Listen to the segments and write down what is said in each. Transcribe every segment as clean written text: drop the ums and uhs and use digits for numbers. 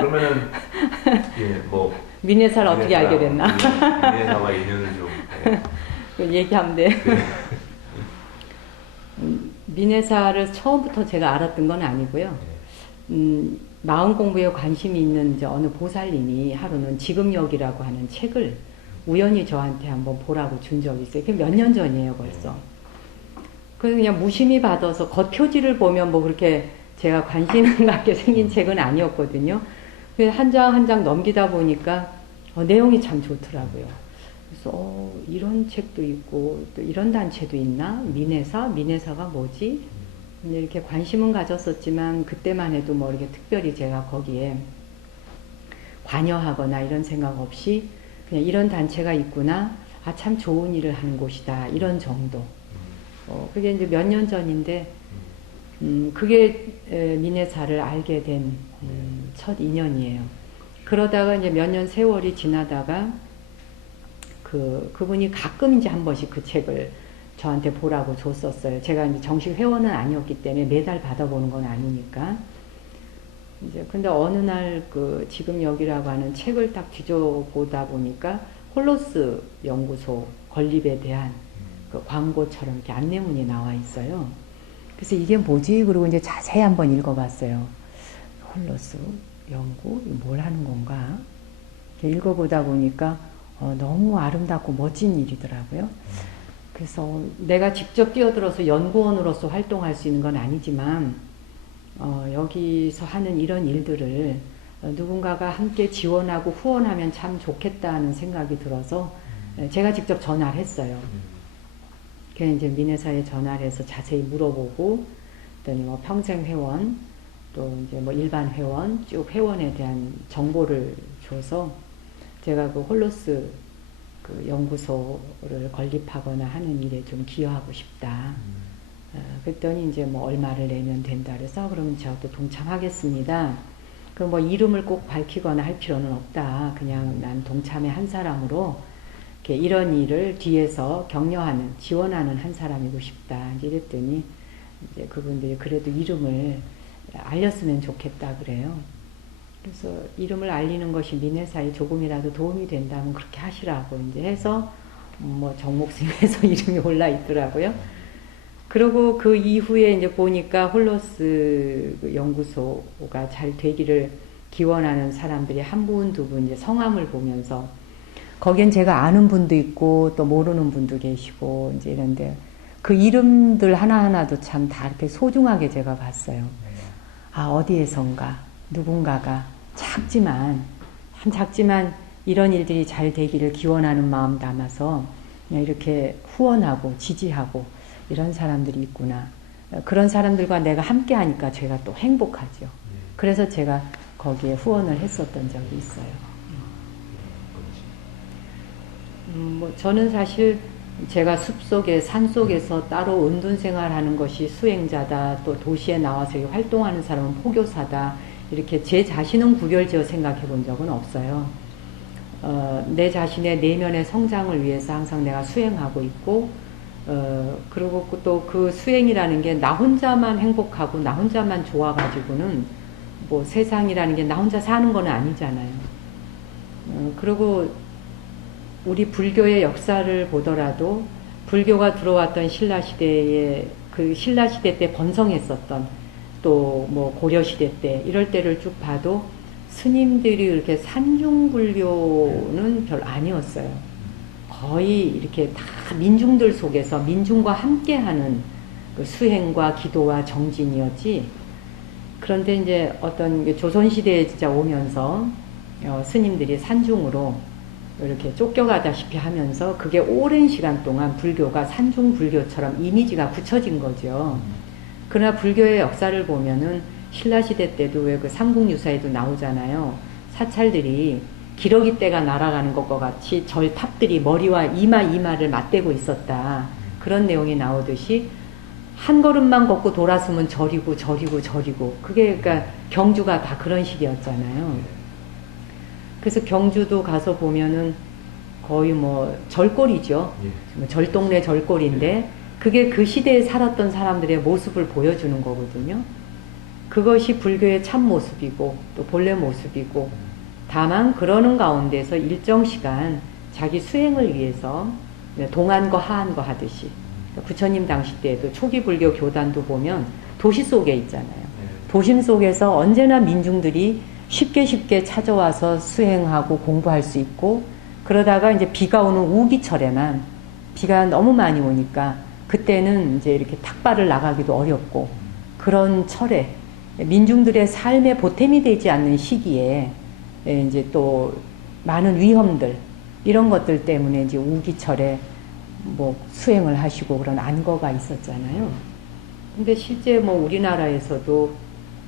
그러면은 예, 뭐 미네사를 어떻게 알게 됐나? 미네사와 인연을 좀 얘기하면 돼. 미네사를 처음부터 제가 알았던 건 아니고요. 마음 공부에 관심이 있는 이제 어느 보살님이 하루는 지금역이라고 하는 책을 우연히 저한테 한번 보라고 준 적이 있어요. 그게 몇 년 전이에요, 벌써. 그래서 그냥 무심히 받아서 겉표지를 보면 뭐 그렇게 제가 관심을 갖게 생긴 책은 아니었거든요. 그래서 한 장 한 장 넘기다 보니까 내용이 참 좋더라고요. 그래서 이런 책도 있고 또 이런 단체도 있나? 미네사? 미네사가 뭐지? 이렇게 관심은 가졌었지만 그때만 해도 뭐 이렇게 특별히 제가 거기에 관여하거나 이런 생각 없이 그냥 이런 단체가 있구나. 아, 참 좋은 일을 하는 곳이다. 이런 정도. 그게 이제 몇 년 전인데, 그게 미네사를 알게 된 첫 인연이에요. 그러다가 이제 몇 년 세월이 지나다가 그분이 가끔 이제 한 번씩 그 책을 저한테 보라고 줬었어요. 제가 이제 정식 회원은 아니었기 때문에 매달 받아보는 건 아니니까. 이제 근데 어느 날 지금 여기라고 하는 책을 딱 뒤져보다 보니까 홀로스 연구소 건립에 대한 그 광고처럼 이렇게 안내문이 나와 있어요. 그래서 이게 뭐지? 그리고 이제 자세히 한번 읽어봤어요. 홀로스 연구? 뭘 하는 건가? 읽어보다 보니까 너무 아름답고 멋진 일이더라고요. 그래서 내가 직접 뛰어들어서 연구원으로서 활동할 수 있는 건 아니지만 여기서 하는 이런 일들을 누군가가 함께 지원하고 후원하면 참 좋겠다는 생각이 들어서 제가 직접 전화를 했어요. 그래서 이제 미네사에 전화를 해서 자세히 물어보고, 그랬더니 뭐 평생 회원, 또 이제 뭐 일반 회원, 쭉 회원에 대한 정보를 줘서 제가 그 홀로스 그 연구소를 건립하거나 하는 일에 좀 기여하고 싶다. 그랬더니 이제 뭐 얼마를 내면 된다 그래서 그러면 제가 또 동참하겠습니다. 그 뭐 이름을 꼭 밝히거나 할 필요는 없다. 그냥 난 동참의 한 사람으로 이렇게 이런 일을 뒤에서 격려하는, 지원하는 한 사람이고 싶다. 이랬더니 이제 그분들이 그래도 이름을 알렸으면 좋겠다 그래요. 그래서 이름을 알리는 것이 미네사에 조금이라도 도움이 된다면 그렇게 하시라고 이제 해서 뭐 정목스님에서 이름이 올라 있더라고요. 그리고 그 이후에 이제 보니까 홀로스 연구소가 잘 되기를 기원하는 사람들이 한 분, 두 분 이제 성함을 보면서 거긴 제가 아는 분도 있고 또 모르는 분도 계시고 이제 이런데 그 이름들 하나하나도 참 다 이렇게 소중하게 제가 봤어요. 아, 어디에선가 누군가가 작지만 이런 일들이 잘 되기를 기원하는 마음 담아서 그냥 이렇게 후원하고 지지하고 이런 사람들이 있구나. 그런 사람들과 내가 함께 하니까 제가 또 행복하죠. 그래서 제가 거기에 후원을 했었던 적이 있어요. 뭐 저는 사실 제가 숲속에 산속에서 따로 은둔생활하는 것이 수행자다, 또 도시에 나와서 활동하는 사람은 포교사다, 이렇게 제 자신은 구별지어 생각해 본 적은 없어요. 내 자신의 내면의 성장을 위해서 항상 내가 수행하고 있고, 그리고 또 그 수행이라는 게 나 혼자만 행복하고 나 혼자만 좋아가지고는 뭐 세상이라는 게 나 혼자 사는 건 아니잖아요. 그리고 우리 불교의 역사를 보더라도 불교가 들어왔던 신라시대에 그 신라시대 때 번성했었던 또 뭐 고려시대 때 이럴 때를 쭉 봐도 스님들이 이렇게 산중불교는 별 아니었어요. 거의 이렇게 다 민중들 속에서 민중과 함께하는 그 수행과 기도와 정진이었지. 그런데 이제 어떤 조선시대에 진짜 오면서 스님들이 산중으로 이렇게 쫓겨가다시피 하면서 그게 오랜 시간 동안 불교가 산중불교처럼 이미지가 굳혀진 거죠. 그러나 불교의 역사를 보면은 신라시대 때도 왜 그 삼국유사에도 나오잖아요. 사찰들이 기러기 떼가 날아가는 것과 같이 절탑들이 머리와 이마를 맞대고 있었다. 그런 내용이 나오듯이 한 걸음만 걷고 돌아서면 절이고. 그게 그러니까 경주가 다 그런 식이었잖아요. 그래서 경주도 가서 보면은 거의 뭐 절골이죠. 절동네 절골인데 그게 그 시대에 살았던 사람들의 모습을 보여주는 거거든요. 그것이 불교의 참 모습이고 또 본래 모습이고, 다만 그러는 가운데서 일정 시간 자기 수행을 위해서 동안거 하안거 하듯이, 부처님 당시 때에도 초기 불교 교단도 보면 도시 속에 있잖아요. 도심 속에서 언제나 민중들이 쉽게 찾아와서 수행하고 공부할 수 있고, 그러다가 이제 비가 오는 우기철에만, 비가 너무 많이 오니까 그때는 이제 이렇게 탁발을 나가기도 어렵고, 그런 철에 민중들의 삶의 보탬이 되지 않는 시기에 이제 또 많은 위험들, 이런 것들 때문에 이제 우기철에 뭐 수행을 하시고 그런 안거가 있었잖아요. 근데 실제 뭐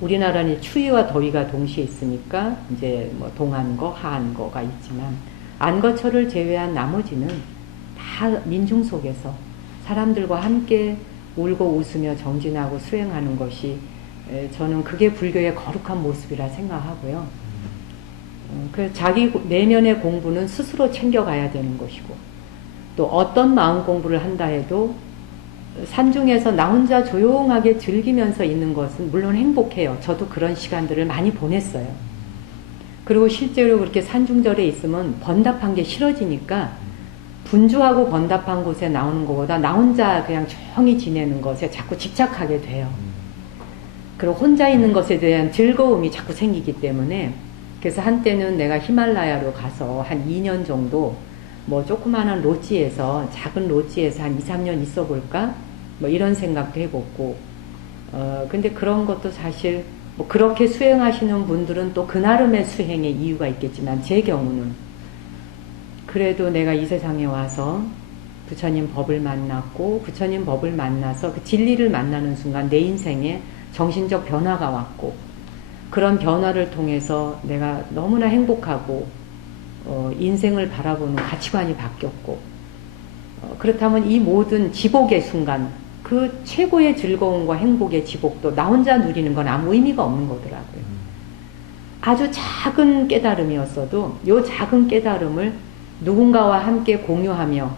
우리나라는 추위와 더위가 동시에 있으니까 이제 뭐 동안거, 하안거가 있지만, 안거철을 제외한 나머지는 다 민중 속에서 사람들과 함께 울고 웃으며 정진하고 수행하는 것이, 저는 그게 불교의 거룩한 모습이라 생각하고요. 그 자기 내면의 공부는 스스로 챙겨가야 되는 것이고, 또 어떤 마음 공부를 한다 해도 산중에서 나 혼자 조용하게 즐기면서 있는 것은 물론 행복해요. 저도 그런 시간들을 많이 보냈어요. 그리고 실제로 그렇게 산중절에 있으면 번답한 게 싫어지니까 분주하고 번답한 곳에 나오는 것보다 나 혼자 그냥 조용히 지내는 것에 자꾸 집착하게 돼요. 그리고 혼자 있는 것에 대한 즐거움이 자꾸 생기기 때문에, 그래서 한때는 내가 히말라야로 가서 한 2년 정도 뭐 조그마한 로지에서, 작은 로지에서 한 2, 3년 있어 볼까? 뭐 이런 생각도 해봤고, 근데 그런 것도 사실 뭐 그렇게 수행하시는 분들은 또 그 나름의 수행의 이유가 있겠지만, 제 경우는 그래도 내가 이 세상에 와서 부처님 법을 만났고, 부처님 법을 만나서 그 진리를 만나는 순간 내 인생에 정신적 변화가 왔고, 그런 변화를 통해서 내가 너무나 행복하고 인생을 바라보는 가치관이 바뀌었고, 그렇다면 이 모든 지복의 순간, 그 최고의 즐거움과 행복의 지복도 나 혼자 누리는 건 아무 의미가 없는 거더라고요. 아주 작은 깨달음이었어도 이 작은 깨달음을 누군가와 함께 공유하며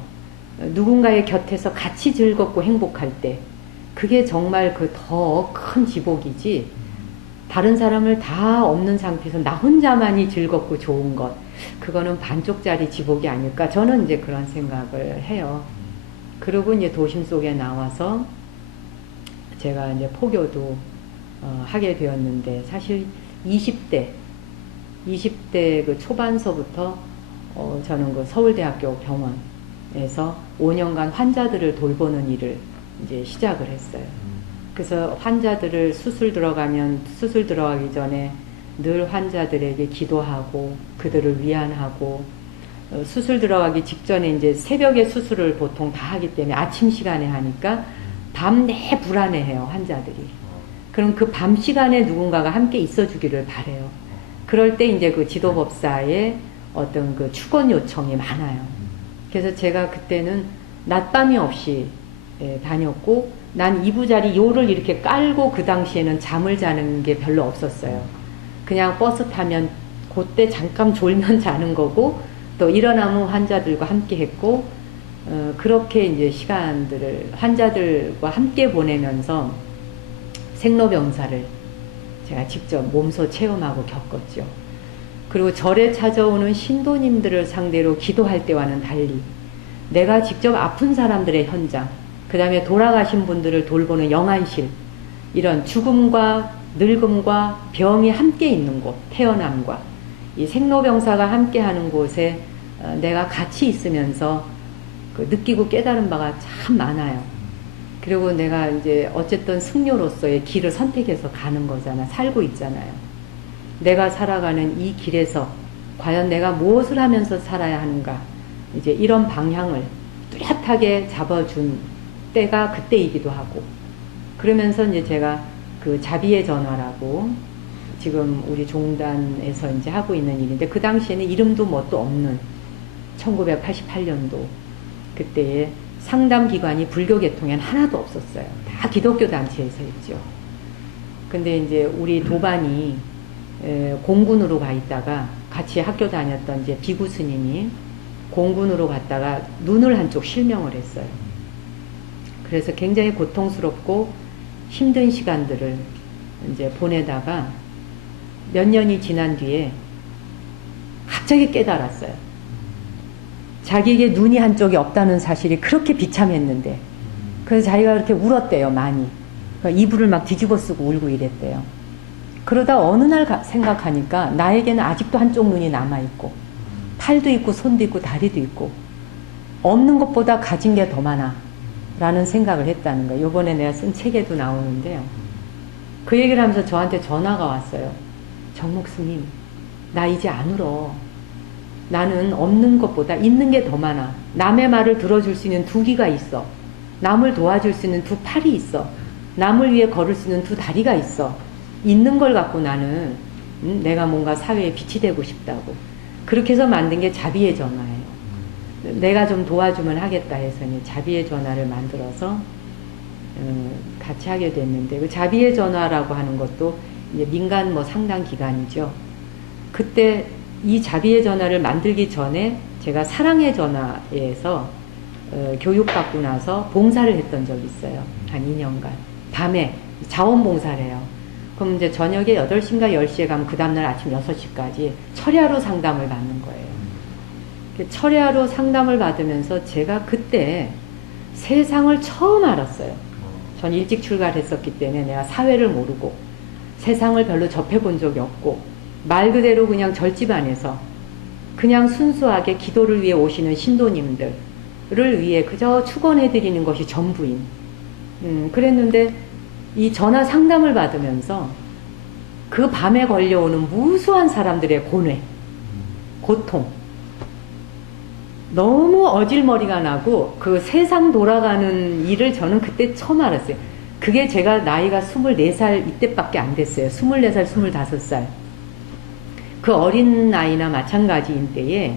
누군가의 곁에서 같이 즐겁고 행복할 때, 그게 정말 그 더 큰 지복이지, 다른 사람을 다 없는 상태에서 나 혼자만이 즐겁고 좋은 것, 그거는 반쪽짜리 지복이 아닐까, 저는 이제 그런 생각을 해요. 그리고 이제 도심 속에 나와서 제가 이제 포교도 하게 되었는데, 사실 20대 그 초반서부터 저는 그 서울대학교 병원에서 5년간 환자들을 돌보는 일을 이제 시작을 했어요. 그래서 환자들을 수술 들어가기 전에 늘 환자들에게 기도하고 그들을 위안하고, 수술 들어가기 직전에 이제 새벽에 수술을 보통 다 하기 때문에 아침 시간에 하니까 밤 내 불안해해요, 환자들이. 그럼 그 밤 시간에 누군가가 함께 있어주기를 바래요. 그럴 때 이제 그 지도법사의 어떤 그 축원 요청이 많아요. 그래서 제가 그때는 낮밤이 없이 다녔고, 난 이부자리 요를 이렇게 깔고 그 당시에는 잠을 자는 게 별로 없었어요. 그냥 버스 타면 그때 잠깐 졸면 자는 거고, 또 일어나면 환자들과 함께 했고, 그렇게 이제 시간들을 환자들과 함께 보내면서 생로병사를 제가 직접 몸소 체험하고 겪었죠. 그리고 절에 찾아오는 신도님들을 상대로 기도할 때와는 달리 내가 직접 아픈 사람들의 현장, 그 다음에 돌아가신 분들을 돌보는 영안실, 이런 죽음과 늙음과 병이 함께 있는 곳, 태어남과 이 생로병사가 함께 하는 곳에 내가 같이 있으면서 그 느끼고 깨달은 바가 참 많아요. 그리고 내가 이제 어쨌든 승려로서의 길을 선택해서 가는 거잖아. 살고 있잖아요. 내가 살아가는 이 길에서 과연 내가 무엇을 하면서 살아야 하는가, 이제 이런 방향을 뚜렷하게 잡아준 때가 그때이기도 하고, 그러면서 이제 제가 그 자비의 전화라고 지금 우리 종단에서 이제 하고 있는 일인데, 그 당시에는 이름도 뭣도 없는 1988년도 그때에 상담기관이 불교 계통엔 하나도 없었어요. 다 기독교 단체에서 했죠. 근데 이제 우리 도반이 공군으로 가 있다가 같이 학교 다녔던 이제 비구 스님이 공군으로 갔다가 눈을 한쪽 실명을 했어요. 그래서 굉장히 고통스럽고 힘든 시간들을 이제 보내다가 몇 년이 지난 뒤에 갑자기 깨달았어요. 자기에게 눈이 한쪽이 없다는 사실이 그렇게 비참했는데, 그래서 자기가 그렇게 울었대요, 많이. 그러니까 이불을 막 뒤집어 쓰고 울고 이랬대요. 그러다 어느 날 생각하니까 나에게는 아직도 한쪽 눈이 남아있고, 팔도 있고, 손도 있고, 다리도 있고, 없는 것보다 가진 게 더 많아. 라는 생각을 했다는 거예요. 요번에 내가 쓴 책에도 나오는데요. 그 얘기를 하면서 저한테 전화가 왔어요. 정목스님, 나 이제 안 울어. 나는 없는 것보다 있는 게 더 많아. 남의 말을 들어줄 수 있는 두 귀가 있어. 남을 도와줄 수 있는 두 팔이 있어. 남을 위해 걸을 수 있는 두 다리가 있어. 있는 걸 갖고 나는 내가 뭔가 사회에 빛이 되고 싶다고. 그렇게 해서 만든 게 자비의 전화예요. 내가 좀 도와주면 하겠다 해서 자비의 전화를 만들어서 같이 하게 됐는데, 그 자비의 전화라고 하는 것도 이제 민간 뭐 상당 기관이죠. 그때 이 자비의 전화를 만들기 전에 제가 사랑의 전화에서 교육받고 나서 봉사를 했던 적이 있어요. 한 2년간. 밤에 자원봉사를 해요. 그럼 이제 저녁에 8시인가 10시에 가면 그 다음날 아침 6시까지 철야로 상담을 받는 거예요. 철야로 상담을 받으면서 제가 그때 세상을 처음 알았어요. 전 일찍 출가했었기 때문에 내가 사회를 모르고 세상을 별로 접해본 적이 없고, 말 그대로 그냥 절집안에서 그냥 순수하게 기도를 위해 오시는 신도님들을 위해 그저 축원해드리는 것이 전부인, 그랬는데 이 전화 상담을 받으면서 그 밤에 걸려오는 무수한 사람들의 고뇌, 고통, 너무 어질머리가 나고 그 세상 돌아가는 일을 저는 그때 처음 알았어요. 그게 제가 나이가 24살 이때밖에 안 됐어요. 24살, 25살. 그 어린 나이나 마찬가지인 때에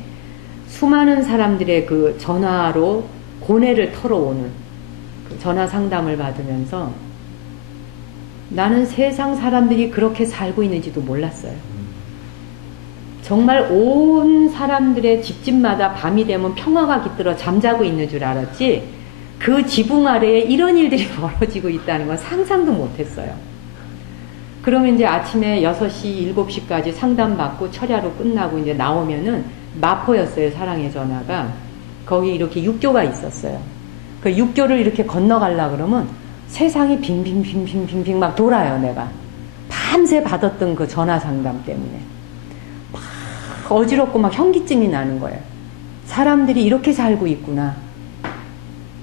수많은 사람들의 그 전화로 고뇌를 털어오는 그 전화 상담을 받으면서 나는 세상 사람들이 그렇게 살고 있는지도 몰랐어요. 정말 온 사람들의 집집마다 밤이 되면 평화가 깃들어 잠자고 있는 줄 알았지, 그 지붕 아래에 이런 일들이 벌어지고 있다는 건 상상도 못했어요. 그러면 이제 아침에 6시, 7시까지 상담받고 철야로 끝나고 이제 나오면은 마포였어요, 사랑의 전화가. 거기 이렇게 육교가 있었어요. 그 육교를 이렇게 건너가려고 그러면 세상이 빙빙빙빙빙빙 막 돌아요, 내가. 밤새 받았던 그 전화 상담 때문에. 막 어지럽고 막 현기증이 나는 거예요. 사람들이 이렇게 살고 있구나.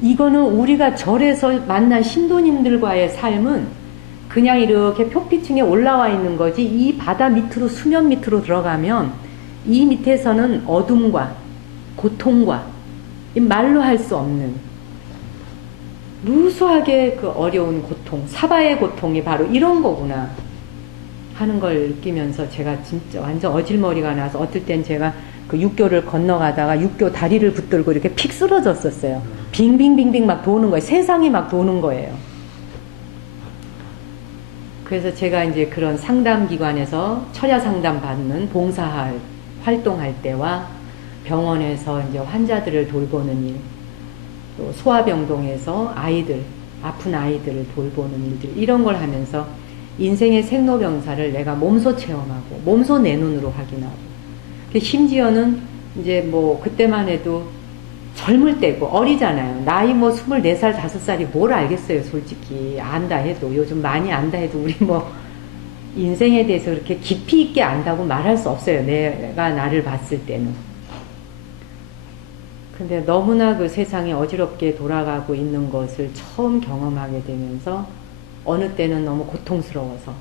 이거는 우리가 절에서 만난 신도님들과의 삶은 그냥 이렇게 표피층에 올라와 있는 거지, 이 바다 밑으로, 수면 밑으로 들어가면 이 밑에서는 어둠과 고통과 말로 할 수 없는 무수하게 그 어려운 고통, 사바의 고통이 바로 이런 거구나 하는 걸 느끼면서 제가 진짜 완전 어질머리가 나서 어떨 땐 제가 그 육교를 건너가다가 육교 다리를 붙들고 이렇게 픽 쓰러졌었어요. 빙빙빙빙 막 도는 거예요. 세상이 막 도는 거예요. 그래서 제가 이제 그런 상담기관에서 철야 상담 받는 봉사할 활동할 때와 병원에서 이제 환자들을 돌보는 일, 또 소아병동에서 아이들, 아픈 아이들을 돌보는 일들, 이런 걸 하면서 인생의 생로병사를 내가 몸소 체험하고 몸소 내 눈으로 확인하고, 심지어는 이제 뭐 그때만 해도 젊을 때고 어리잖아요. 나이 뭐 24살, 5살이 뭘 알겠어요, 솔직히. 안다 해도, 요즘 많이 안다 해도 우리 뭐 인생에 대해서 그렇게 깊이 있게 안다고 말할 수 없어요, 내가 나를 봤을 때는. 근데 너무나 그 세상이 어지럽게 돌아가고 있는 것을 처음 경험하게 되면서 어느 때는 너무 고통스러워서,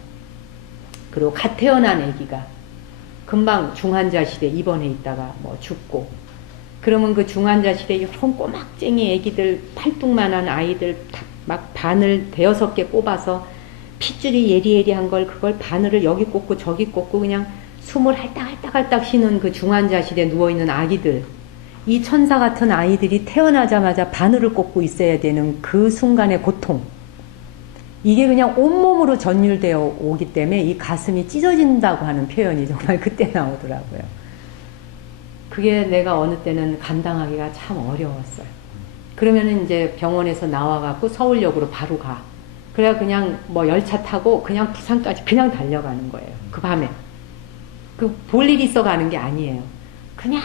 그리고 갓 태어난 아기가 금방 중환자실에 입원해 있다가 뭐 죽고, 그러면 그 중환자실에 이런 꼬막쟁이 아기들, 팔뚝만한 아이들 막 바늘 5개 꼽아서 핏줄이 예리예리한 걸, 그걸 바늘을 여기 꽂고 저기 꽂고 그냥 숨을 할딱할딱 쉬는 그 중환자실에 누워있는 아기들, 이 천사 같은 아이들이 태어나자마자 바늘을 꽂고 있어야 되는 그 순간의 고통, 이게 그냥 온몸으로 전율되어 오기 때문에 이 가슴이 찢어진다고 하는 표현이 정말 그때 나오더라고요. 그게 내가 어느 때는 감당하기가 참 어려웠어요. 그러면은 이제 병원에서 나와갖고 서울역으로 바로 가. 그래야 그냥 뭐 열차 타고 그냥 부산까지 그냥 달려가는 거예요. 그 밤에. 그 볼 일이 있어 가는 게 아니에요. 그냥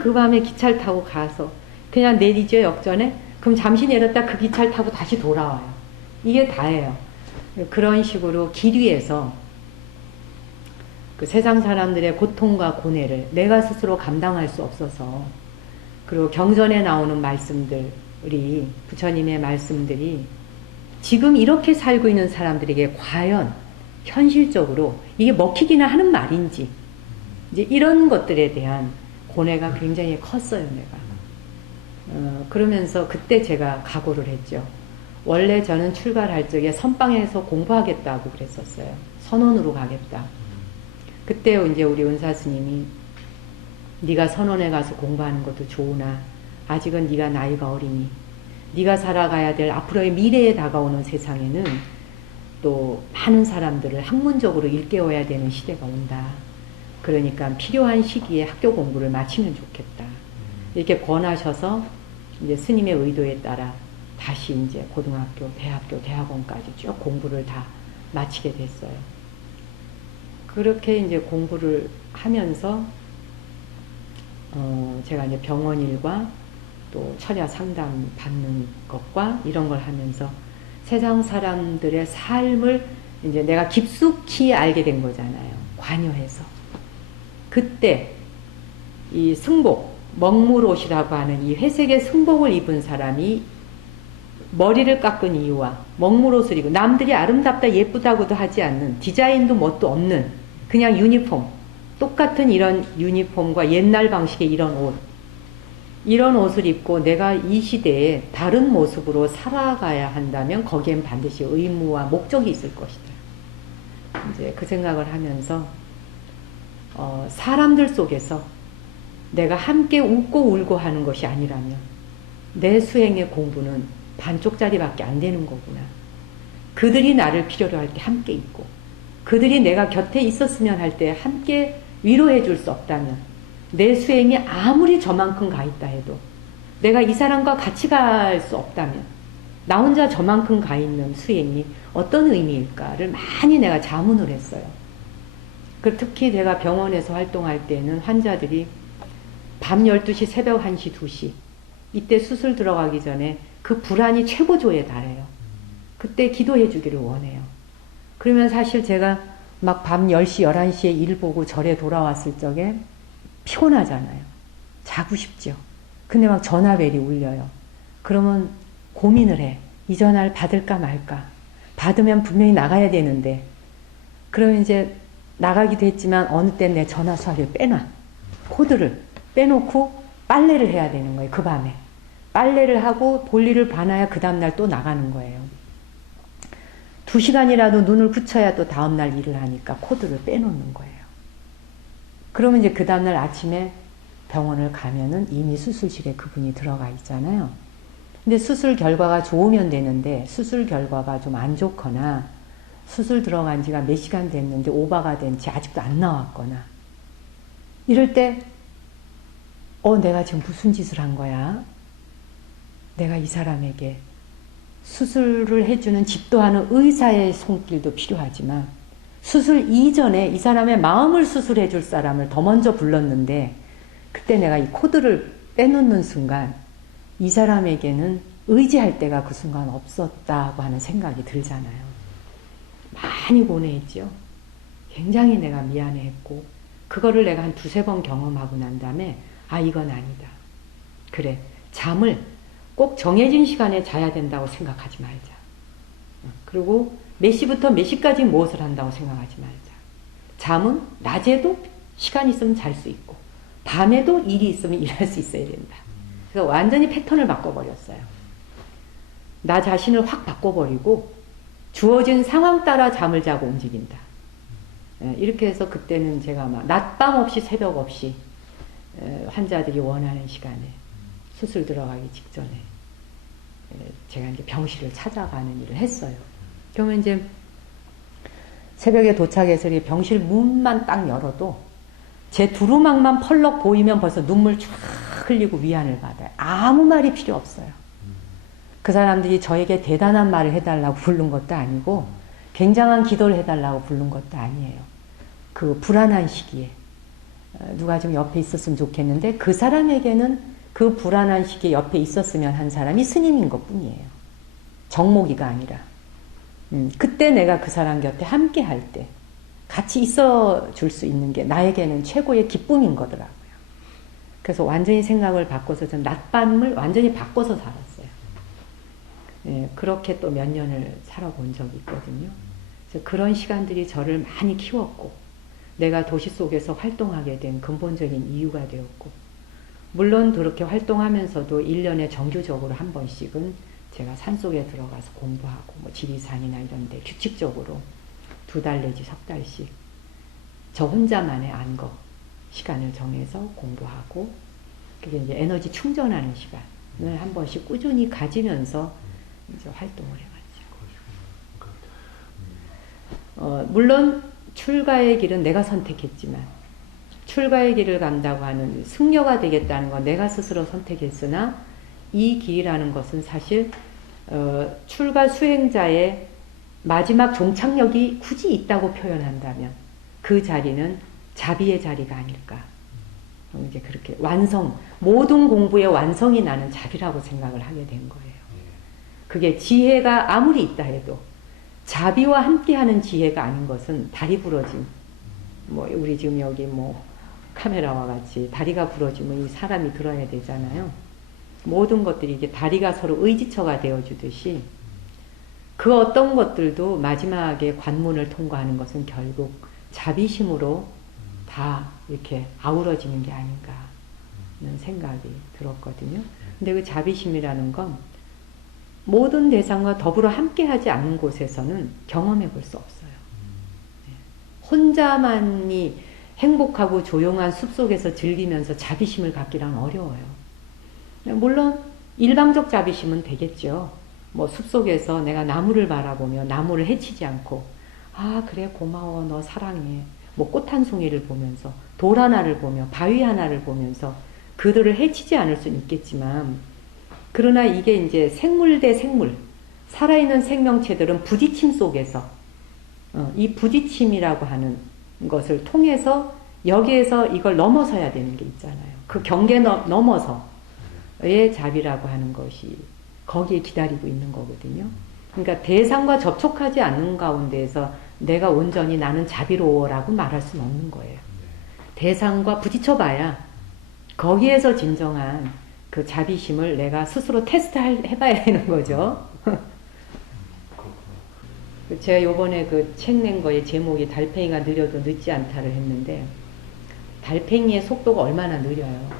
그 밤에 기차를 타고 가서 그냥 내리죠, 역전에. 그럼 잠시 내렸다 그 기차를 타고 다시 돌아와요. 이게 다예요. 그런 식으로 길 위에서 그 세상 사람들의 고통과 고뇌를 내가 스스로 감당할 수 없어서, 그리고 경전에 나오는 말씀들이, 부처님의 말씀들이 지금 이렇게 살고 있는 사람들에게 과연 현실적으로 이게 먹히기나 하는 말인지, 이제 이런 것들에 대한 고뇌가 굉장히 컸어요, 내가. 그러면서 그때 제가 각오를 했죠. 원래 저는 출발할 적에 선방에서 공부하겠다고 그랬었어요. 선원으로 가겠다. 그때 이제 우리 은사 스님이 네가 선원에 가서 공부하는 것도 좋으나 아직은 네가 나이가 어리니 네가 살아가야 될 앞으로의 미래에 다가오는 세상에는 또 많은 사람들을 학문적으로 일깨워야 되는 시대가 온다. 그러니까 필요한 시기에 학교 공부를 마치면 좋겠다. 이렇게 권하셔서 이제 스님의 의도에 따라 다시 이제 고등학교, 대학교, 대학원까지 쭉 공부를 다 마치게 됐어요. 그렇게 이제 공부를 하면서 제가 이제 병원 일과 또 철야 상담 받는 것과 이런 걸 하면서 세상 사람들의 삶을 이제 내가 깊숙이 알게 된 거잖아요. 관여해서. 그때 이 승복, 먹물옷이라고 하는 이 회색의 승복을 입은 사람이 머리를 깎은 이유와 먹물옷을 입고 남들이 아름답다 예쁘다고도 하지 않는, 디자인도 뭣도 없는 그냥 유니폼, 똑같은 이런 유니폼과 옛날 방식의 이런 옷을 입고 내가 이 시대에 다른 모습으로 살아가야 한다면 거기엔 반드시 의무와 목적이 있을 것이다. 이제 그 생각을 하면서 사람들 속에서 내가 함께 웃고 울고 하는 것이 아니라면 내 수행의 공부는 반쪽짜리밖에 안 되는 거구나. 그들이 나를 필요로 할 때 함께 있고, 그들이 내가 곁에 있었으면 할 때 함께 위로해 줄 수 없다면, 내 수행이 아무리 저만큼 가 있다 해도 내가 이 사람과 같이 갈 수 없다면 나 혼자 저만큼 가 있는 수행이 어떤 의미일까를 많이 내가 자문을 했어요. 특히 내가 병원에서 활동할 때는 환자들이 밤 12시, 새벽 1시, 2시 이때 수술 들어가기 전에 그 불안이 최고조에 달해요. 그때 기도해 주기를 원해요. 그러면 사실 제가 막 밤 10시, 11시에 일 보고 절에 돌아왔을 적에 피곤하잖아요. 자고 싶죠. 근데 막 전화벨이 울려요. 그러면 고민을 해. 이 전화를 받을까 말까. 받으면 분명히 나가야 되는데. 그러면 이제 나가기도 했지만 어느 땐 내 전화 수화기를 빼놔. 코드를 빼놓고 빨래를 해야 되는 거예요. 그 밤에. 빨래를 하고 볼일을 봐놔야 그 다음날 또 나가는 거예요. 2시간이라도 눈을 붙여야 또 다음날 일을 하니까 코드를 빼놓는 거예요. 그러면 이제 그 다음날 아침에 병원을 가면은 이미 수술실에 그분이 들어가 있잖아요. 근데 수술 결과가 좋으면 되는데 수술 결과가 좀 안 좋거나 수술 들어간 지가 몇 시간 됐는데 오바가 된 지 아직도 안 나왔거나 이럴 때 내가 지금 무슨 짓을 한 거야? 내가 이 사람에게 수술을 해주는 집도하는 의사의 손길도 필요하지만 수술 이전에 이 사람의 마음을 수술해 줄 사람을 더 먼저 불렀는데 그때 내가 이 코드를 빼놓는 순간 이 사람에게는 의지할 데가 그 순간 없었다고 하는 생각이 들잖아요. 많이 고뇌했죠. 굉장히 내가 미안해했고 그거를 내가 한 2-3번 경험하고 난 다음에 이건 아니다. 그래, 잠을 꼭 정해진 시간에 자야 된다고 생각하지 말자. 그리고 몇 시부터 몇 시까지 무엇을 한다고 생각하지 말자. 잠은 낮에도 시간 있으면 잘 수 있고 밤에도 일이 있으면 일할 수 있어야 된다. 그래서 완전히 패턴을 바꿔버렸어요. 나 자신을 확 바꿔버리고 주어진 상황 따라 잠을 자고 움직인다. 이렇게 해서 그때는 제가 막 낮밤 없이 새벽 없이 환자들이 원하는 시간에 수술 들어가기 직전에 제가 이제 병실을 찾아가는 일을 했어요. 그러면 이제 새벽에 도착해서 병실 문만 딱 열어도 제 두루마기만 펄럭 보이면 벌써 눈물 쫙 흘리고 위안을 받아요. 아무 말이 필요 없어요. 그 사람들이 저에게 대단한 말을 해달라고 부른 것도 아니고 굉장한 기도를 해달라고 부른 것도 아니에요. 그 불안한 시기에 누가 좀 옆에 있었으면 좋겠는데 그 사람에게는 그 불안한 시기에 옆에 있었으면 한 사람이 스님인 것뿐이에요. 정목이가 아니라. 그때 내가 그 사람 곁에 함께 할 때 같이 있어 줄 수 있는 게 나에게는 최고의 기쁨인 거더라고요. 그래서 완전히 생각을 바꿔서 전 낮밤을 완전히 바꿔서 살았어요. 예, 그렇게 또 몇 년을 살아본 적이 있거든요. 그래서 그런 시간들이 저를 많이 키웠고 내가 도시 속에서 활동하게 된 근본적인 이유가 되었고 물론 그렇게 활동하면서도 1년에 정규적으로 한 번씩은 제가 산속에 들어가서 공부하고 뭐 지리산이나 이런 데 규칙적으로 2달 내지 3달씩 저 혼자만의 안거 시간을 정해서 공부하고 그게 이제 에너지 충전하는 시간을 한 번씩 꾸준히 가지면서 이제 활동을 해왔죠. 물론 출가의 길은 내가 선택했지만 출가의 길을 간다고 하는 승려가 되겠다는 건 내가 스스로 선택했으나 이 길이라는 것은 사실 출가 수행자의 마지막 종착역이 굳이 있다고 표현한다면 그 자리는 자비의 자리가 아닐까. 이제 그렇게 완성, 모든 공부의 완성이 나는 자비라고 생각을 하게 된 거예요. 그게 지혜가 아무리 있다 해도 자비와 함께하는 지혜가 아닌 것은 다리 부러짐. 뭐 우리 지금 여기 뭐 카메라와 같이 다리가 부러지면 이 사람이 들어야 되잖아요. 모든 것들이 이게 다리가 서로 의지처가 되어주듯이 그 어떤 것들도 마지막에 관문을 통과하는 것은 결국 자비심으로 다 이렇게 아우러지는 게 아닌가는 생각이 들었거든요. 근데 그 자비심이라는 건 모든 대상과 더불어 함께하지 않는 곳에서는 경험해 볼 수 없어요. 혼자만이 행복하고 조용한 숲속에서 즐기면서 자비심을 갖기란 어려워요. 물론 일방적 자비심은 되겠죠. 뭐 숲속에서 내가 나무를 바라보며 나무를 해치지 않고 아 그래 고마워 너 사랑해 뭐 꽃 한 송이를 보면서 돌 하나를 보며 바위 하나를 보면서 그들을 해치지 않을 수는 있겠지만 그러나 이게 이제 생물 대 생물 살아있는 생명체들은 부딪힘 속에서 이 부딪힘이라고 하는 것을 통해서 여기에서 이걸 넘어서야 되는 게 있잖아요. 그 경계 넘어서의 자비라고 하는 것이 거기에 기다리고 있는 거거든요. 그러니까 대상과 접촉하지 않는 가운데에서 내가 온전히 나는 자비로워라고 말할 수는 없는 거예요. 대상과 부딪혀봐야 거기에서 진정한 그 자비심을 내가 스스로 테스트해봐야 되는 거죠. 제가 요번에 그 책 낸 거에 제목이 달팽이가 느려도 늦지 않다를 했는데 달팽이의 속도가 얼마나 느려요.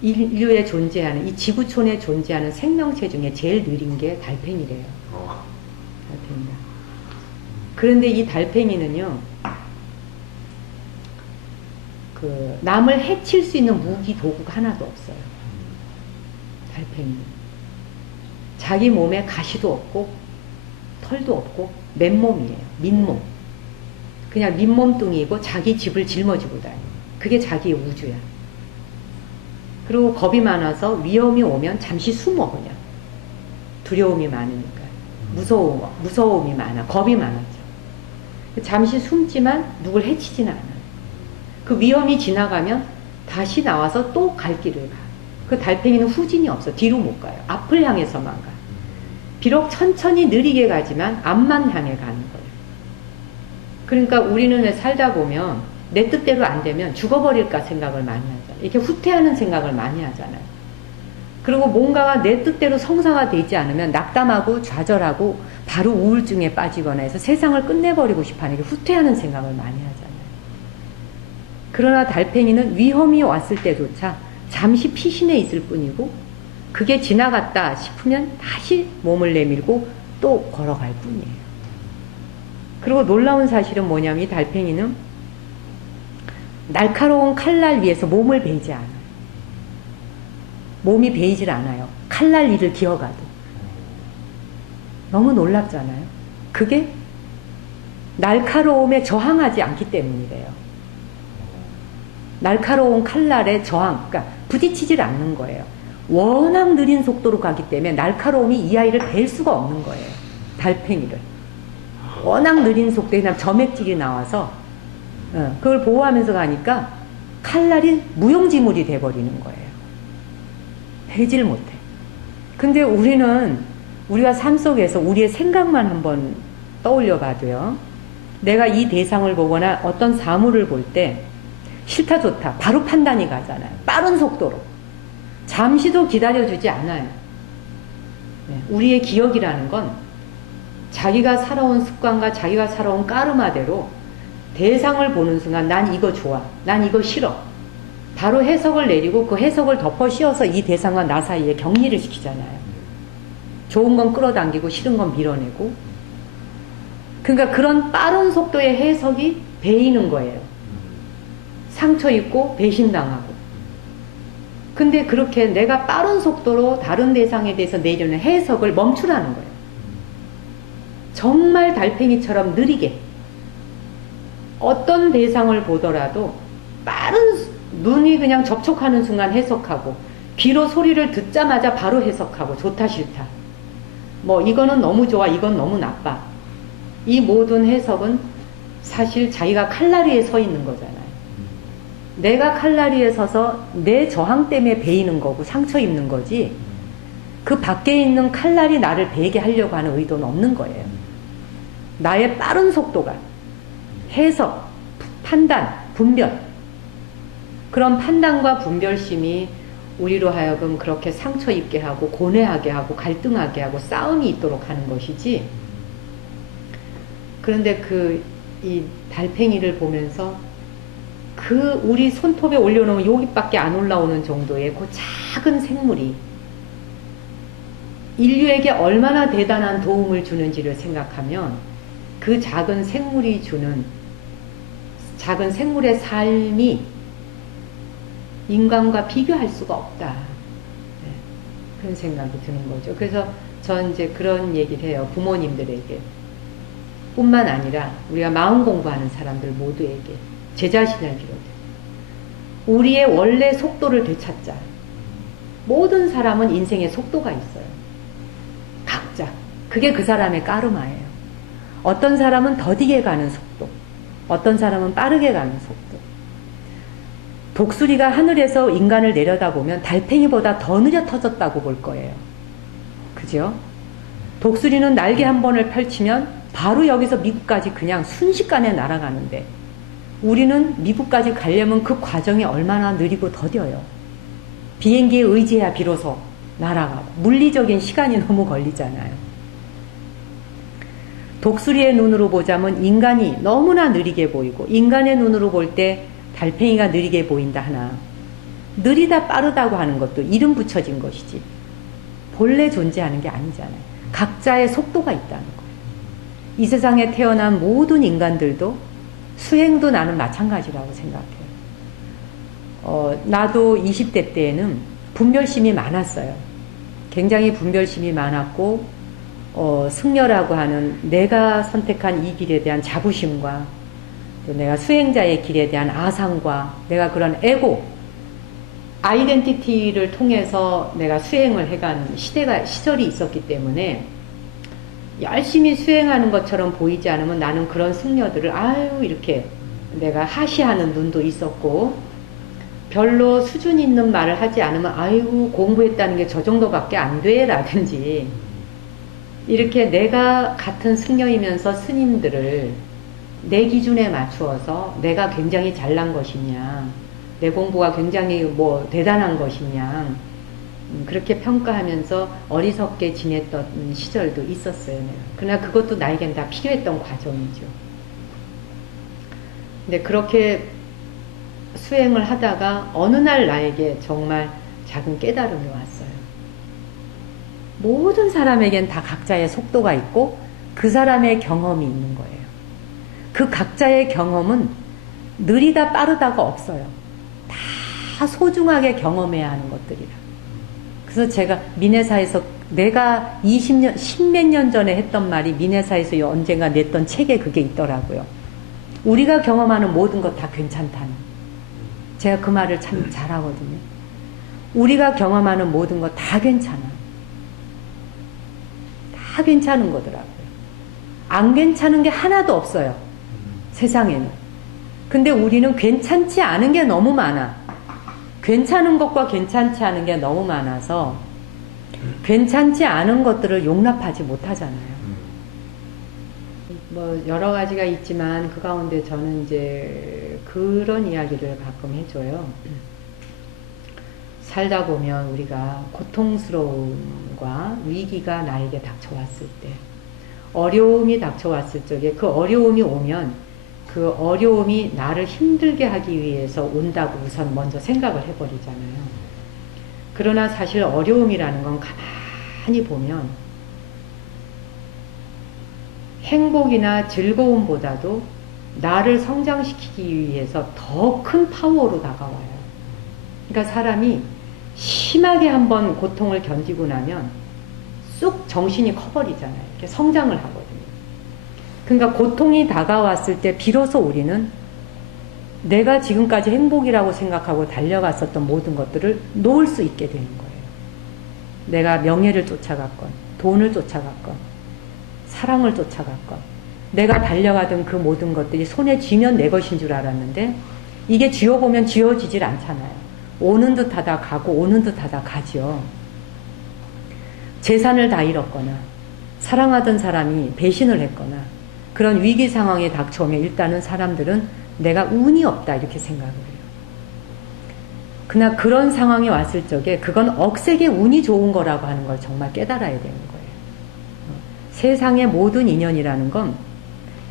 인류에 존재하는 이 지구촌에 존재하는 생명체 중에 제일 느린 게 달팽이래요. 달팽이가. 그런데 이 달팽이는요. 그 남을 해칠 수 있는 무기 도구가 하나도 없어요. 달팽이는. 자기 몸에 가시도 없고 털도 없고 맨몸이에요. 민몸. 그냥 민몸뚱이고 자기 집을 짊어지고 다녀요. 그게 자기의 우주야. 그리고 겁이 많아서 위험이 오면 잠시 숨어 그냥. 두려움이 많으니까. 무서움이 많아. 겁이 많았죠. 잠시 숨지만 누굴 해치지는 않아요. 그 위험이 지나가면 다시 나와서 또 갈 길을 가. 그 달팽이는 후진이 없어. 뒤로 못 가요. 앞을 향해서만 가. 비록 천천히 느리게 가지만 앞만 향해 가는 거예요. 그러니까 우리는 왜 살다 보면 내 뜻대로 안 되면 죽어버릴까 생각을 많이 하잖아요. 이렇게 후퇴하는 생각을 많이 하잖아요. 그리고 뭔가가 내 뜻대로 성사가 되지 않으면 낙담하고 좌절하고 바로 우울증에 빠지거나 해서 세상을 끝내버리고 싶어하는 게 후퇴하는 생각을 많이 하잖아요. 그러나 달팽이는 위험이 왔을 때조차 잠시 피신해 있을 뿐이고 그게 지나갔다 싶으면 다시 몸을 내밀고 또 걸어갈 뿐이에요. 그리고 놀라운 사실은 뭐냐면 이 달팽이는 날카로운 칼날 위에서 몸을 베이지 않아요. 몸이 베이질 않아요. 칼날 위를 기어가도. 너무 놀랍잖아요. 그게 날카로움에 저항하지 않기 때문이래요. 날카로운 칼날에 저항, 그러니까 부딪히질 않는 거예요. 워낙 느린 속도로 가기 때문에 날카로움이 이 아이를 벨 수가 없는 거예요. 달팽이를. 워낙 느린 속도에 그냥 점액질이 나와서 그걸 보호하면서 가니까 칼날이 무용지물이 돼버리는 거예요. 베질 못해. 근데 우리가 삶 속에서 우리의 생각만 한번 떠올려 봐도요. 내가 이 대상을 보거나 어떤 사물을 볼 때 싫다 좋다 바로 판단이 가잖아요. 빠른 속도로. 잠시도 기다려주지 않아요. 우리의 기억이라는 건 자기가 살아온 습관과 자기가 살아온 까르마대로 대상을 보는 순간 난 이거 좋아, 난 이거 싫어. 바로 해석을 내리고 그 해석을 덮어 씌워서 이 대상과 나 사이에 격리를 시키잖아요. 좋은 건 끌어당기고 싫은 건 밀어내고. 그러니까 그런 빠른 속도의 해석이 배이는 거예요. 상처 입고 배신당하고. 근데 그렇게 내가 빠른 속도로 다른 대상에 대해서 내려는 해석을 멈추라는 거예요. 정말 달팽이처럼 느리게 어떤 대상을 보더라도 빠른 눈이 그냥 접촉하는 순간 해석하고 귀로 소리를 듣자마자 바로 해석하고 좋다 싫다 뭐 이거는 너무 좋아 이건 너무 나빠 이 모든 해석은 사실 자기가 칼라리에 서 있는 거잖아요. 내가 칼라리에 서서 내 저항 때문에 베이는 거고 상처 입는 거지 그 밖에 있는 칼날이 나를 베게 하려고 하는 의도는 없는 거예요. 나의 빠른 속도가 해석, 판단, 분별 그런 판단과 분별심이 우리로 하여금 그렇게 상처 입게 하고 고뇌하게 하고 갈등하게 하고 싸움이 있도록 하는 것이지. 그런데 이 달팽이를 보면서 우리 손톱에 올려놓으면 여기밖에 안 올라오는 정도의 그 작은 생물이 인류에게 얼마나 대단한 도움을 주는지를 생각하면 그 작은 생물이 주는 작은 생물의 삶이 인간과 비교할 수가 없다. 그런 생각이 드는 거죠. 그래서 전 이제 그런 얘기를 해요. 부모님들에게. 뿐만 아니라 우리가 마음 공부하는 사람들 모두에게 제 자신을 비롯해 우리의 원래 속도를 되찾자. 모든 사람은 인생에 속도가 있어요. 각자. 그게 그 사람의 까르마예요. 어떤 사람은 더디게 가는 속도, 어떤 사람은 빠르게 가는 속도. 독수리가 하늘에서 인간을 내려다보면 달팽이보다 더 느려 터졌다고 볼 거예요. 그죠? 독수리는 날개 한 번을 펼치면 바로 여기서 미국까지 그냥 순식간에 날아가는데 우리는 미국까지 가려면 그 과정이 얼마나 느리고 더뎌요. 비행기에 의지해야 비로소 날아가고 물리적인 시간이 너무 걸리잖아요. 독수리의 눈으로 보자면 인간이 너무나 느리게 보이고 인간의 눈으로 볼 때 달팽이가 느리게 보인다 하나 느리다 빠르다고 하는 것도 이름 붙여진 것이지 본래 존재하는 게 아니잖아요. 각자의 속도가 있다는 거예요. 이 세상에 태어난 모든 인간들도 수행도 나는 마찬가지라고 생각해요. 나도 20대 때에는 분별심이 많았어요. 굉장히 분별심이 많았고 승려라고 하는 내가 선택한 이 길에 대한 자부심과 또 내가 수행자의 길에 대한 아상과 내가 그런 에고, 아이덴티티를 통해서 내가 수행을 해간 시절이 있었기 때문에 열심히 수행하는 것처럼 보이지 않으면 나는 그런 승려들을 이렇게 내가 하시하는 눈도 있었고 별로 수준 있는 말을 하지 않으면 아이고 공부했다는 게 저 정도밖에 안 돼 라든지 이렇게 내가 같은 승려이면서 스님들을 내 기준에 맞추어서 내가 굉장히 잘난 것이냐 내 공부가 굉장히 대단한 것이냐 그렇게 평가하면서 어리석게 지냈던 시절도 있었어요. 그러나 그것도 나에겐 다 필요했던 과정이죠. 근데 그렇게 수행을 하다가 어느 날 나에게 정말 작은 깨달음이 왔어요. 모든 사람에겐 다 각자의 속도가 있고 그 사람의 경험이 있는 거예요. 그 각자의 경험은 느리다 빠르다가 없어요. 다 소중하게 경험해야 하는 것들이라. 그래서 제가 민회사에서 내가 10몇 년 전에 했던 말이 민회사에서 언젠가 냈던 책에 그게 있더라고요. 우리가 경험하는 모든 것 다 괜찮다는. 제가 그 말을 참 잘하거든요. 우리가 경험하는 모든 거 다 괜찮아. 다 괜찮은 거더라고요. 안 괜찮은 게 하나도 없어요. 세상에는. 근데 우리는 괜찮지 않은 게 너무 많아. 괜찮은 것과 괜찮지 않은 게 너무 많아서 괜찮지 않은 것들을 용납하지 못하잖아요. 뭐 여러 가지가 있지만 그 가운데 저는 이제 그런 이야기를 가끔 해줘요. 살다 보면 우리가 고통스러움과 위기가 나에게 닥쳐왔을 때, 어려움이 닥쳐왔을 적에 그 어려움이 오면 그 어려움이 나를 힘들게 하기 위해서 온다고 우선 먼저 생각을 해버리잖아요. 그러나 사실 어려움이라는 건 가만히 보면 행복이나 즐거움보다도 나를 성장시키기 위해서 더 큰 파워로 다가와요. 그러니까 사람이 심하게 한번 고통을 견디고 나면 쑥 정신이 커버리잖아요. 이렇게 성장을 하거든요. 그러니까 고통이 다가왔을 때 비로소 우리는 내가 지금까지 행복이라고 생각하고 달려갔었던 모든 것들을 놓을 수 있게 되는 거예요. 내가 명예를 쫓아갔건, 돈을 쫓아갔건, 사랑을 쫓아갔건, 내가 달려가던 그 모든 것들이 손에 쥐면 내 것인 줄 알았는데 이게 쥐어보면 쥐어지질 않잖아요. 오는 듯 하다 가고 오는 듯 하다 가죠. 재산을 다 잃었거나 사랑하던 사람이 배신을 했거나 그런 위기 상황에 닥쳐오면 일단은 사람들은 내가 운이 없다 이렇게 생각을 해요. 그러나 그런 상황이 왔을 적에 그건 억세게 운이 좋은 거라고 하는 걸 정말 깨달아야 되는 거예요. 세상의 모든 인연이라는 건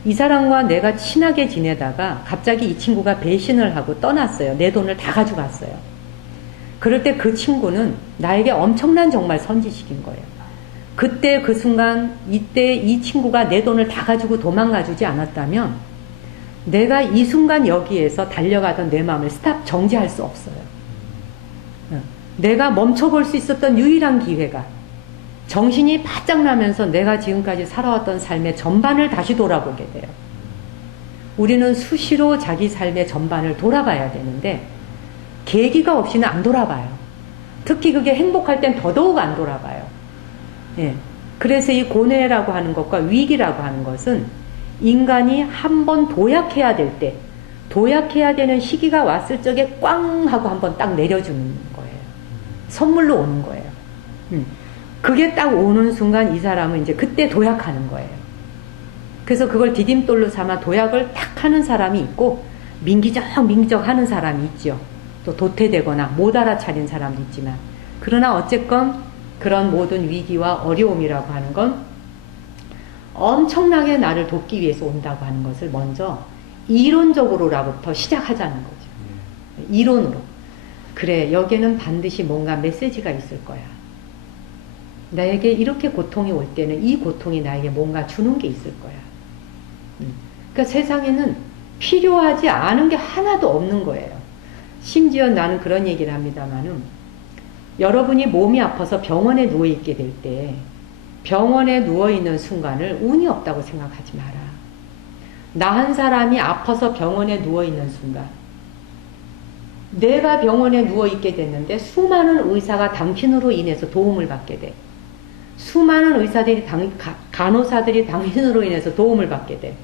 이 사람과 내가 친하게 지내다가 갑자기 이 친구가 배신을 하고 떠났어요. 내 돈을 다 가져갔어요. 그럴 때 그 친구는 나에게 엄청난 정말 선지식인 거예요. 그때 그 순간 이때 이 친구가 내 돈을 다 가지고 도망가주지 않았다면 내가 이 순간 여기에서 달려가던 내 마음을 스탑 정지할 수 없어요. 내가 멈춰볼 수 있었던 유일한 기회가 정신이 바짝 나면서 내가 지금까지 살아왔던 삶의 전반을 다시 돌아보게 돼요. 우리는 수시로 자기 삶의 전반을 돌아봐야 되는데 계기가 없이는 안 돌아봐요. 특히 그게 행복할 땐 더더욱 안 돌아봐요. 예. 그래서 이 고뇌라고 하는 것과 위기라고 하는 것은 인간이 한번 도약해야 될 때, 도약해야 되는 시기가 왔을 적에 꽝 하고 한번 딱 내려주는 거예요. 선물로 오는 거예요. 그게 딱 오는 순간 이 사람은 이제 그때 도약하는 거예요. 그래서 그걸 디딤돌로 삼아 도약을 탁 하는 사람이 있고 민기적 하는 사람이 있죠. 또 도태되거나 못 알아차린 사람도 있지만 그러나 어쨌건 그런 모든 위기와 어려움이라고 하는 건 엄청나게 나를 돕기 위해서 온다고 하는 것을 먼저 이론적으로라부터 시작하자는 거죠. 이론으로. 그래, 여기에는 반드시 뭔가 메시지가 있을 거야. 나에게 이렇게 고통이 올 때는 이 고통이 나에게 뭔가 주는 게 있을 거야. 그러니까 세상에는 필요하지 않은 게 하나도 없는 거예요. 심지어 나는 그런 얘기를 합니다만은 여러분이 몸이 아파서 병원에 누워있게 될 때 병원에 누워있는 순간을 운이 없다고 생각하지 마라. 나 한 사람이 아파서 병원에 누워있는 순간 내가 병원에 누워있게 됐는데 수많은 의사가 당신으로 인해서 도움을 받게 돼. 수많은 의사들이 간호사들이 당신으로 인해서 도움을 받게 돼.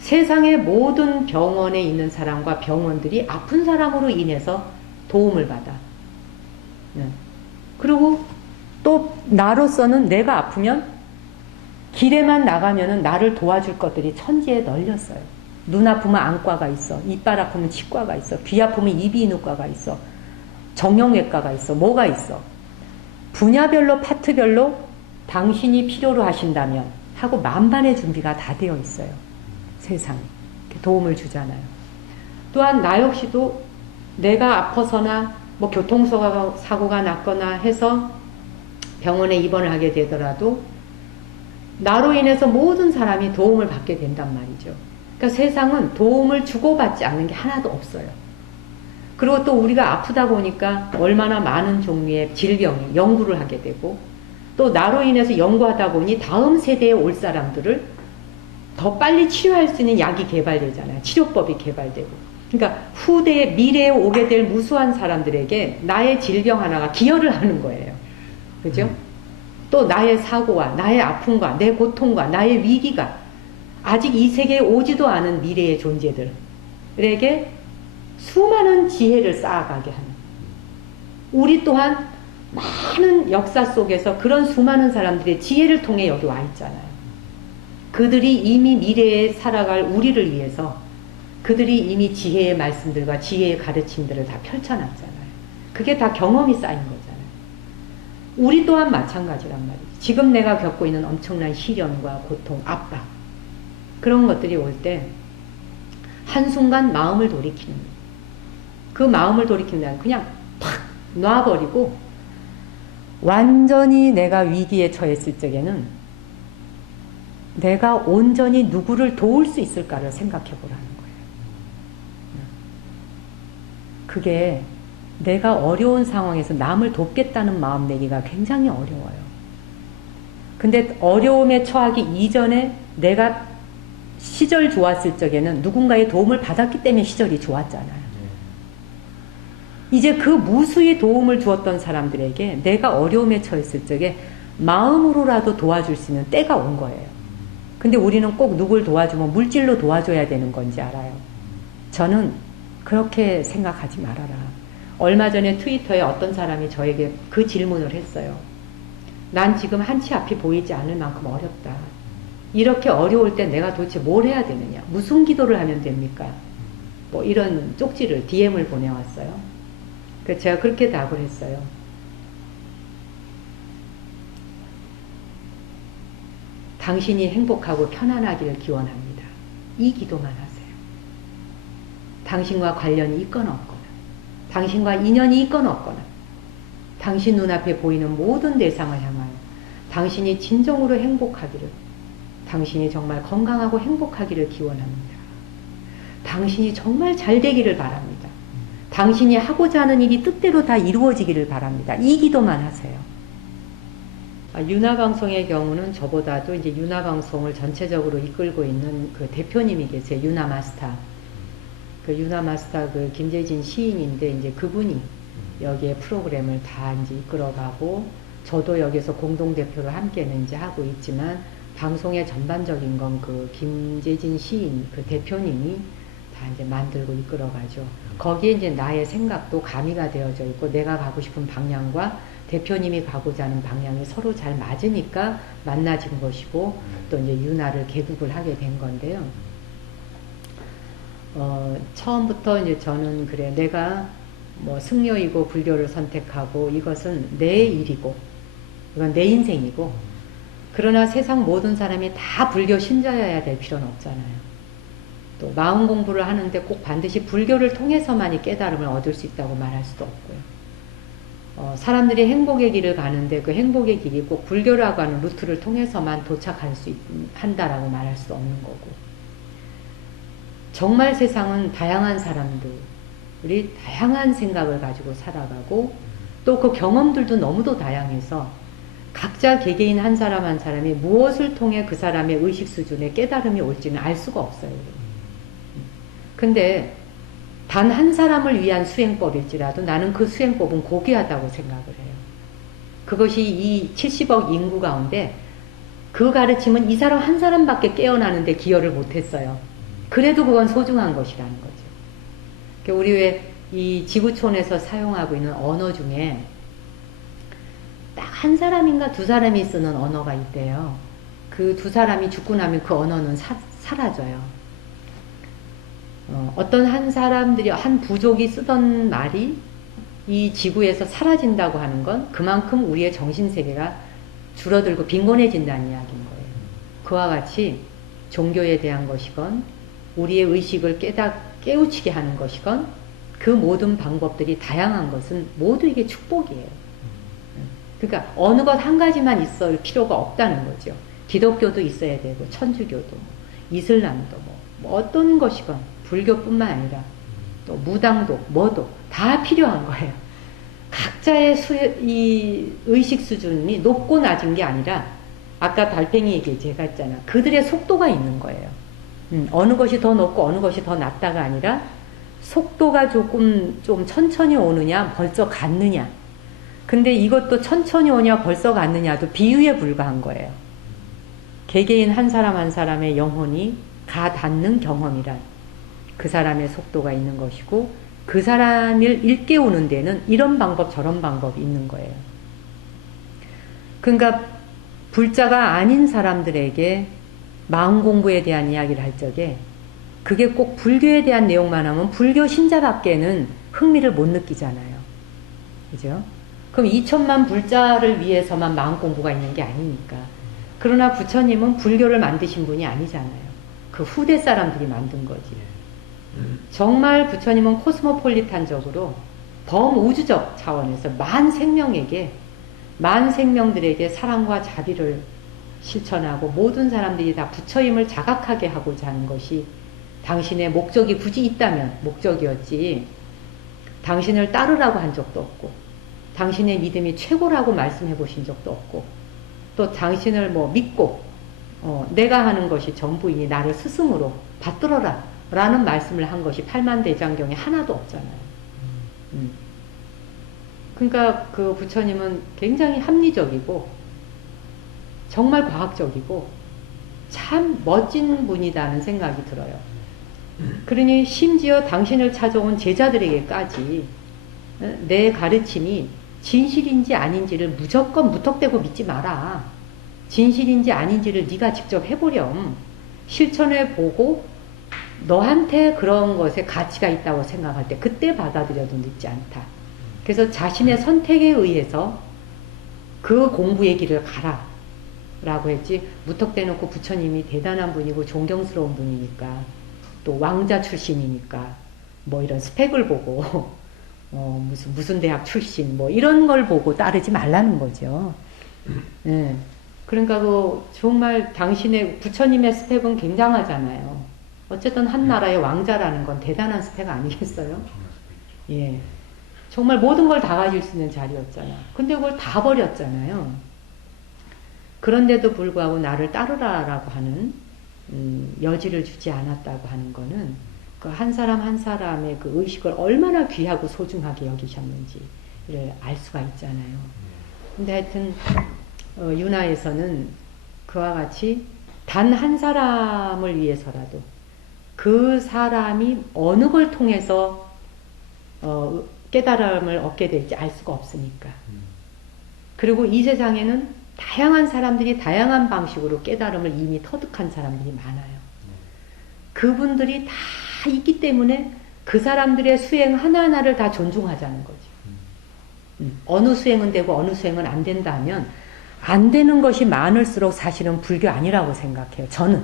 세상의 모든 병원에 있는 사람과 병원들이 아픈 사람으로 인해서 도움을 받아. 그리고 또 나로서는 내가 아프면 길에만 나가면은 나를 도와줄 것들이 천지에 널렸어요. 눈 아프면 안과가 있어. 이빨 아프면 치과가 있어. 귀 아프면 이비인후과가 있어. 정형외과가 있어. 뭐가 있어. 분야별로 파트별로 당신이 필요로 하신다면 하고 만반의 준비가 다 되어 있어요. 세상에. 도움을 주잖아요. 또한 나 역시도 내가 아파서나 뭐 교통사고가 났거나 해서 병원에 입원을 하게 되더라도 나로 인해서 모든 사람이 도움을 받게 된단 말이죠. 그러니까 세상은 도움을 주고받지 않는 게 하나도 없어요. 그리고 또 우리가 아프다 보니까 얼마나 많은 종류의 질병이 연구를 하게 되고 또 나로 인해서 연구하다 보니 다음 세대에 올 사람들을 더 빨리 치료할 수 있는 약이 개발되잖아요. 치료법이 개발되고. 그러니까 후대에 미래에 오게 될 무수한 사람들에게 나의 질병 하나가 기여를 하는 거예요. 그죠? 또 나의 사고와 나의 아픔과 내 고통과 나의 위기가 아직 이 세계에 오지도 않은 미래의 존재들에게 수많은 지혜를 쌓아가게 하는, 우리 또한 많은 역사 속에서 그런 수많은 사람들의 지혜를 통해 여기 와 있잖아요. 그들이 이미 미래에 살아갈 우리를 위해서 그들이 이미 지혜의 말씀들과 지혜의 가르침들을 다 펼쳐놨잖아요. 그게 다 경험이 쌓인 거잖아요. 우리 또한 마찬가지란 말이죠. 지금 내가 겪고 있는 엄청난 시련과 고통, 압박, 그런 것들이 올 때 한순간 마음을 돌이키는, 그 마음을 돌이킨다는 그냥 팍 놔버리고 완전히 내가 위기에 처했을 적에는 내가 온전히 누구를 도울 수 있을까를 생각해 보라는 거예요. 그게 내가 어려운 상황에서 남을 돕겠다는 마음 내기가 굉장히 어려워요. 근데 어려움에 처하기 이전에 내가 시절 좋았을 적에는 누군가의 도움을 받았기 때문에 시절이 좋았잖아요. 이제 그 무수히 도움을 주었던 사람들에게 내가 어려움에 처했을 적에 마음으로라도 도와줄 수 있는 때가 온 거예요. 근데 우리는 꼭 누굴 도와주면 물질로 도와줘야 되는 건지 알아요. 저는 그렇게 생각하지 말아라. 얼마 전에 트위터에 어떤 사람이 저에게 그 질문을 했어요. 난 지금 한치 앞이 보이지 않을 만큼 어렵다. 이렇게 어려울 때 내가 도대체 뭘 해야 되느냐? 무슨 기도를 하면 됩니까? 뭐 이런 쪽지를, DM을 보내왔어요. 그래서 제가 그렇게 답을 했어요. 당신이 행복하고 편안하기를 기원합니다. 이 기도만 하세요. 당신과 관련이 있거나 없거나, 당신과 인연이 있거나 없거나, 당신 눈앞에 보이는 모든 대상을 향하여 당신이 진정으로 행복하기를, 당신이 정말 건강하고 행복하기를 기원합니다. 당신이 정말 잘 되기를 바랍니다. 당신이 하고자 하는 일이 뜻대로 다 이루어지기를 바랍니다. 이 기도만 하세요. 유나방송의 경우는 저보다도 이제 유나방송을 전체적으로 이끌고 있는 그 대표님이 계세요. 유나마스터. 그 유나마스터 그 김재진 시인인데 이제 그분이 여기에 프로그램을 다 이제 이끌어가고, 저도 여기서 공동대표로 함께는 이제 하고 있지만, 방송의 전반적인 건 그 김재진 시인 그 대표님이 다 이제 만들고 이끌어가죠. 거기에 이제 나의 생각도 가미가 되어져 있고, 내가 가고 싶은 방향과 대표님이 가고자 하는 방향이 서로 잘 맞으니까 만나진 것이고, 또 이제 윤화를 개국을 하게 된 건데요. 처음부터 이제 저는 그래, 내가 뭐 승려이고 불교를 선택하고 이것은 내 일이고, 이건 내 인생이고, 그러나 세상 모든 사람이 다 불교 신자여야 될 필요는 없잖아요. 또 마음 공부를 하는데 꼭 반드시 불교를 통해서만이 깨달음을 얻을 수 있다고 말할 수도 없고요. 사람들이 행복의 길을 가는데 그 행복의 길이 꼭 불교라고 하는 루트를 통해서만 도착할 수 한다라고 말할 수 없는 거고, 정말 세상은 다양한 사람들이 다양한 생각을 가지고 살아가고, 또 그 경험들도 너무도 다양해서 각자 개개인 한 사람 한 사람이 무엇을 통해 그 사람의 의식 수준에 깨달음이 올지는 알 수가 없어요. 근데 단 한 사람을 위한 수행법일지라도 나는 그 수행법은 고귀하다고 생각을 해요. 그것이 이 70억 인구 가운데 그 가르침은 이 사람 한 사람밖에 깨어나는데 기여를 못했어요. 그래도 그건 소중한 것이라는 거죠. 우리 왜 이 지구촌에서 사용하고 있는 언어 중에 딱 한 사람인가 두 사람이 쓰는 언어가 있대요. 그 두 사람이 죽고 나면 그 언어는 사라져요. 어떤 한 사람들이, 한 부족이 쓰던 말이 이 지구에서 사라진다고 하는 건 그만큼 우리의 정신세계가 줄어들고 빈곤해진다는 이야기인 거예요. 그와 같이 종교에 대한 것이건 우리의 의식을 깨우치게 하는 것이건 그 모든 방법들이 다양한 것은 모두 이게 축복이에요. 그러니까 어느 것 한 가지만 있을 필요가 없다는 거죠. 기독교도 있어야 되고, 천주교도, 이슬람도, 뭐 어떤 것이건, 불교뿐만 아니라 또 무당도, 뭐도 다 필요한 거예요. 각자의 이 의식 수준이 높고 낮은 게 아니라, 아까 달팽이 얘기 제가 했잖아. 그들의 속도가 있는 거예요. 어느 것이 더 높고 어느 것이 더 낮다가 아니라 속도가 조금 좀 천천히 오느냐, 벌써 갔느냐. 근데 이것도 천천히 오냐, 벌써 갔느냐도 비유에 불과한 거예요. 개개인 한 사람 한 사람의 영혼이 가 닿는 경험이란 그 사람의 속도가 있는 것이고, 그 사람을 일깨우는 데는 이런 방법 저런 방법이 있는 거예요. 그러니까 불자가 아닌 사람들에게 마음 공부에 대한 이야기를 할 적에 그게 꼭 불교에 대한 내용만 하면 불교 신자밖에는 흥미를 못 느끼잖아요. 그죠? 그럼 2천만 불자를 위해서만 마음 공부가 있는 게 아니니까. 그러나 부처님은 불교를 만드신 분이 아니잖아요. 그 후대 사람들이 만든 거지. 정말 부처님은 코스모폴리탄적으로 범우주적 차원에서 만 생명들에게 사랑과 자비를 실천하고 모든 사람들이 다 부처임을 자각하게 하고자 하는 것이 당신의 목적이 굳이 있다면 목적이었지, 당신을 따르라고 한 적도 없고 당신의 믿음이 최고라고 말씀해 보신 적도 없고, 또 당신을 뭐 믿고 내가 하는 것이 전부이니 나를 스승으로 받들어라 라는 말씀을 한 것이 팔만대장경에 하나도 없잖아요. 그러니까 그 부처님은 굉장히 합리적이고 정말 과학적이고 참 멋진 분이다는 생각이 들어요. 그러니 심지어 당신을 찾아온 제자들에게까지 내 가르침이 진실인지 아닌지를 무조건 무턱대고 믿지 마라. 진실인지 아닌지를 네가 직접 해보렴. 실천해보고 너한테 그런 것에 가치가 있다고 생각할 때 그때 받아들여도 늦지 않다. 그래서 자신의 선택에 의해서 그 공부의 길을 가라 라고 했지, 무턱대놓고 부처님이 대단한 분이고 존경스러운 분이니까, 또 왕자 출신이니까 뭐 이런 스펙을 보고 무슨 대학 출신 뭐 이런 걸 보고 따르지 말라는 거죠. 네. 그러니까 그 정말 당신의 부처님의 스펙은 굉장하잖아요. 어쨌든 한 나라의 왕자라는 건 대단한 스펙 아니겠어요? 예. 정말 모든 걸 다 가질 수 있는 자리였잖아. 근데 그걸 다 버렸잖아요. 그런데도 불구하고 나를 따르라라고 하는 여지를 주지 않았다고 하는 거는 그 한 사람 한 사람의 그 의식을 얼마나 귀하고 소중하게 여기셨는지를 알 수가 있잖아요. 근데 하여튼 윤화에서는 그와 같이 단 한 사람을 위해서라도 그 사람이 어느 걸 통해서 깨달음을 얻게 될지 알 수가 없으니까. 그리고 이 세상에는 다양한 사람들이 다양한 방식으로 깨달음을 이미 터득한 사람들이 많아요. 그분들이 다 있기 때문에 그 사람들의 수행 하나하나를 다 존중하자는 거죠. 어느 수행은 되고 어느 수행은 안 된다 하면 안 되는 것이 많을수록 사실은 불교 아니라고 생각해요. 저는.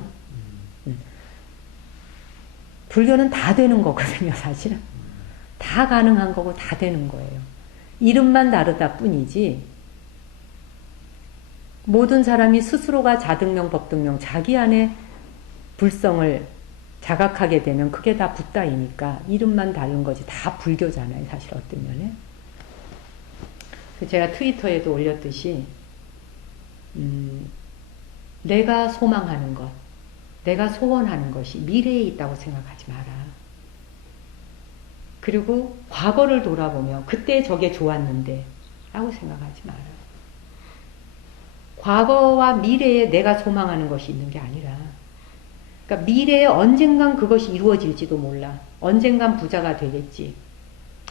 불교는 다 되는 거거든요, 사실은. 다 가능한 거고 다 되는 거예요. 이름만 다르다 뿐이지 모든 사람이 스스로가 자등명, 법등명, 자기 안에 불성을 자각하게 되면 그게 다 붓다이니까 이름만 다른 거지 다 불교잖아요, 사실 어떤 면에. 제가 트위터에도 올렸듯이 내가 소망하는 것, 내가 소원하는 것이 미래에 있다고 생각하지 마라. 그리고 과거를 돌아보며 그때 저게 좋았는데 라고 생각하지 마라. 과거와 미래에 내가 소망하는 것이 있는 게 아니라, 그러니까 미래에 언젠간 그것이 이루어질지도 몰라. 언젠간 부자가 되겠지.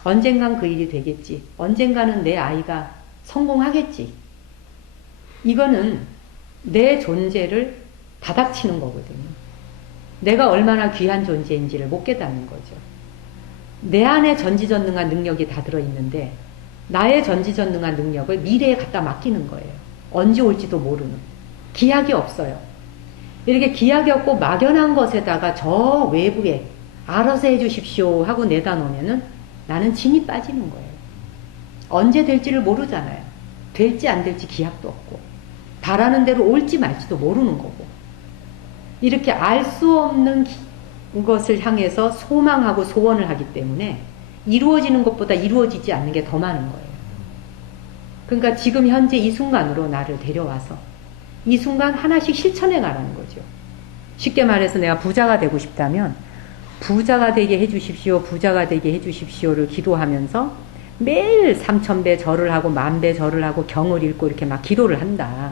언젠간 그 일이 되겠지. 언젠가는 내 아이가 성공하겠지. 이거는 내 존재를 다닥치는 거거든요. 내가 얼마나 귀한 존재인지를 못 깨닫는 거죠. 내 안에 전지전능한 능력이 다 들어있는데 나의 전지전능한 능력을 미래에 갖다 맡기는 거예요. 언제 올지도 모르는. 기약이 없어요. 이렇게 기약이 없고 막연한 것에다가 저 외부에 알아서 해주십시오 하고 내다 놓으면은 나는 진이 빠지는 거예요. 언제 될지를 모르잖아요. 될지 안 될지 기약도 없고 바라는 대로 올지 말지도 모르는 거고, 이렇게 알 수 없는 것을 향해서 소망하고 소원을 하기 때문에 이루어지는 것보다 이루어지지 않는 게 더 많은 거예요. 그러니까 지금 현재 이 순간으로 나를 데려와서 이 순간 하나씩 실천해 가라는 거죠. 쉽게 말해서 내가 부자가 되고 싶다면 부자가 되게 해주십시오, 부자가 되게 해주십시오를 기도하면서 매일 3000배 절을 하고 10,000배 절을 하고 경을 읽고 이렇게 막 기도를 한다.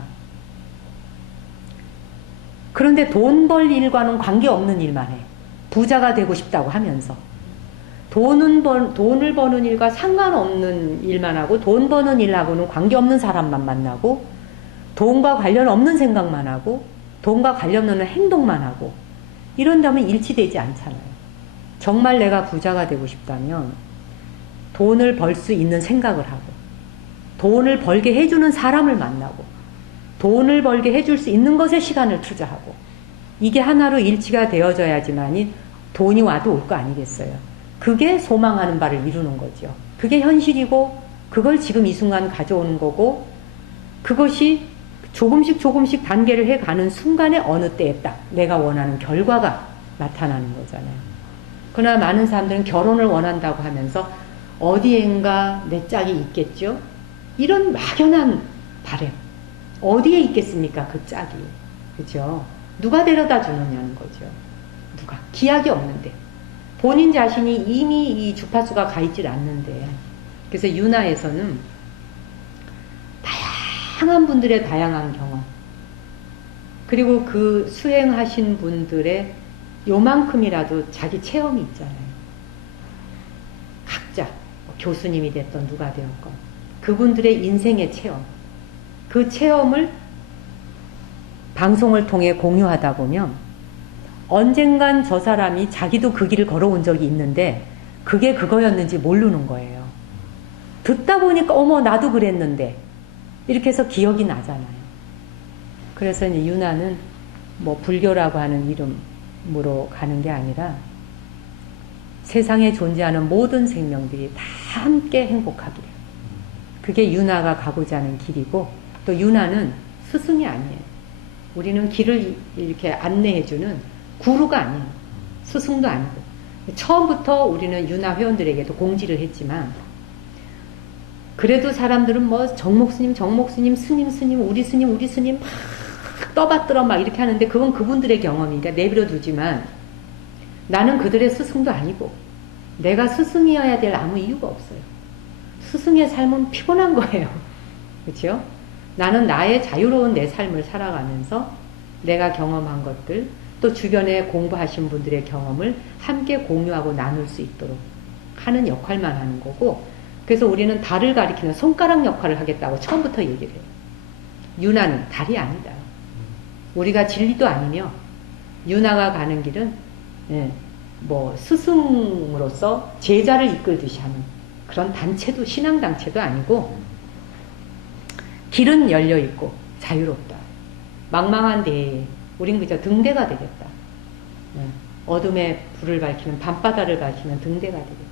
그런데 돈 벌 일과는 관계없는 일만 해. 부자가 되고 싶다고 하면서. 돈을 버는 일과 상관없는 일만 하고 돈 버는 일하고는 관계없는 사람만 만나고 돈과 관련 없는 생각만 하고 돈과 관련 없는 행동만 하고 이런다면 일치되지 않잖아요. 정말 내가 부자가 되고 싶다면 돈을 벌 수 있는 생각을 하고 돈을 벌게 해주는 사람을 만나고 돈을 벌게 해줄 수 있는 것에 시간을 투자하고 이게 하나로 일치가 되어져야지만이 돈이 와도 올 거 아니겠어요. 그게 소망하는 바를 이루는 거죠. 그게 현실이고 그걸 지금 이 순간 가져오는 거고 그것이 조금씩 단계를 해가는 순간에 어느 때에 딱 내가 원하는 결과가 나타나는 거잖아요. 그러나 많은 사람들은 결혼을 원한다고 하면서 어디엔가 내 짝이 있겠죠? 이런 막연한 바람. 어디에 있겠습니까? 그 짝이. 그죠? 누가 데려다 주느냐는 거죠. 누가. 기약이 없는데. 본인 자신이 이미 이 주파수가 가 있질 않는데. 그래서 윤화에서는 다양한 분들의 다양한 경험. 그리고 그 수행하신 분들의 요만큼이라도 자기 체험이 있잖아요. 각자. 교수님이 됐던 누가 되었건. 그분들의 인생의 체험. 그 체험을 방송을 통해 공유하다 보면 언젠간 저 사람이 자기도 그 길을 걸어온 적이 있는데 그게 그거였는지 모르는 거예요. 듣다 보니까 어머 나도 그랬는데 이렇게 해서 기억이 나잖아요. 그래서 이제 윤화는 뭐 불교라고 하는 이름으로 가는 게 아니라 세상에 존재하는 모든 생명들이 다 함께 행복하기를. 그게 윤화가 가고자 하는 길이고 또 윤화는 스승이 아니에요. 우리는 길을 이렇게 안내해주는 구루가 아니에요. 스승도 아니고. 처음부터 우리는 윤화 회원들에게도 공지를 했지만 그래도 사람들은 뭐 정목스님, 스님, 우리 스님 막 떠받들어 막 이렇게 하는데 그건 그분들의 경험이니까 내버려 두지만 나는 그들의 스승도 아니고 내가 스승이어야 될 아무 이유가 없어요. 스승의 삶은 피곤한 거예요. 그렇죠? 나는 나의 자유로운 내 삶을 살아가면서 내가 경험한 것들 또 주변에 공부하신 분들의 경험을 함께 공유하고 나눌 수 있도록 하는 역할만 하는 거고 그래서 우리는 달을 가리키는 손가락 역할을 하겠다고 처음부터 얘기를 해요. 윤화는 달이 아니다. 우리가 진리도 아니며 윤화가 가는 길은 뭐 스승으로서 제자를 이끌듯이 하는 그런 단체도 신앙단체도 아니고 길은 열려있고 자유롭다. 망망한 데에 우린 그저 등대가 되겠다. 어둠의 불을 밝히는 밤바다를 밝히는 등대가 되겠다.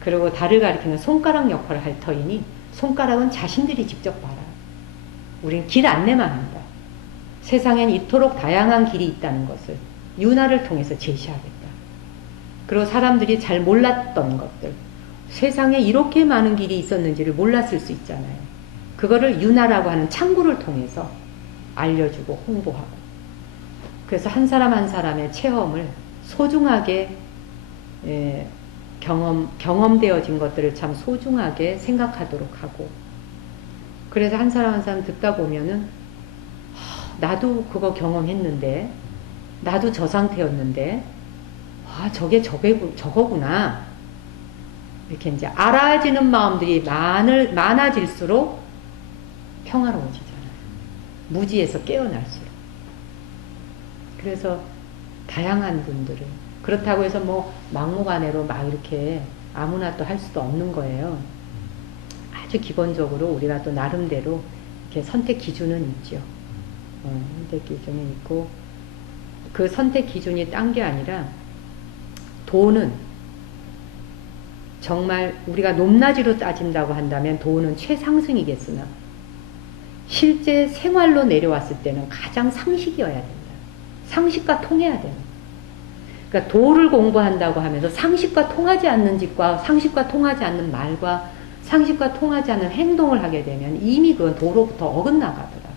그리고 달을 가리키는 손가락 역할을 할 터이니 손가락은 자신들이 직접 봐라. 우린 길 안내만 한다. 세상엔 이토록 다양한 길이 있다는 것을 윤화를 통해서 제시하겠다. 그리고 사람들이 잘 몰랐던 것들 세상에 이렇게 많은 길이 있었는지를 몰랐을 수 있잖아요. 그거를 윤화라고 하는 창구를 통해서 알려주고 홍보하고 그래서 한 사람 한 사람의 체험을 소중하게 경험되어진 것들을 참 소중하게 생각하도록 하고 그래서 한 사람 한 사람 듣다 보면은 나도 그거 경험했는데 나도 저 상태였는데 저게 저거구나 이렇게 이제 알아지는 마음들이 많아질수록 평화로워지잖아요. 무지에서 깨어날수록. 그래서 다양한 분들을 그렇다고 해서 뭐 막무가내로 막 이렇게 아무나 또 할 수도 없는 거예요. 아주 기본적으로 우리가 또 나름대로 이렇게 선택 기준은 있죠. 선택 기준이 있고 그 선택 기준이 딴 게 아니라 돈은 정말 우리가 높낮이로 따진다고 한다면 돈은 최상승이겠으나 실제 생활로 내려왔을 때는 가장 상식이어야 된다. 상식과 통해야 된다. 그러니까 도를 공부한다고 하면서 상식과 통하지 않는 짓과 상식과 통하지 않는 말과 상식과 통하지 않는 행동을 하게 되면 이미 그건 도로부터 어긋나가더라.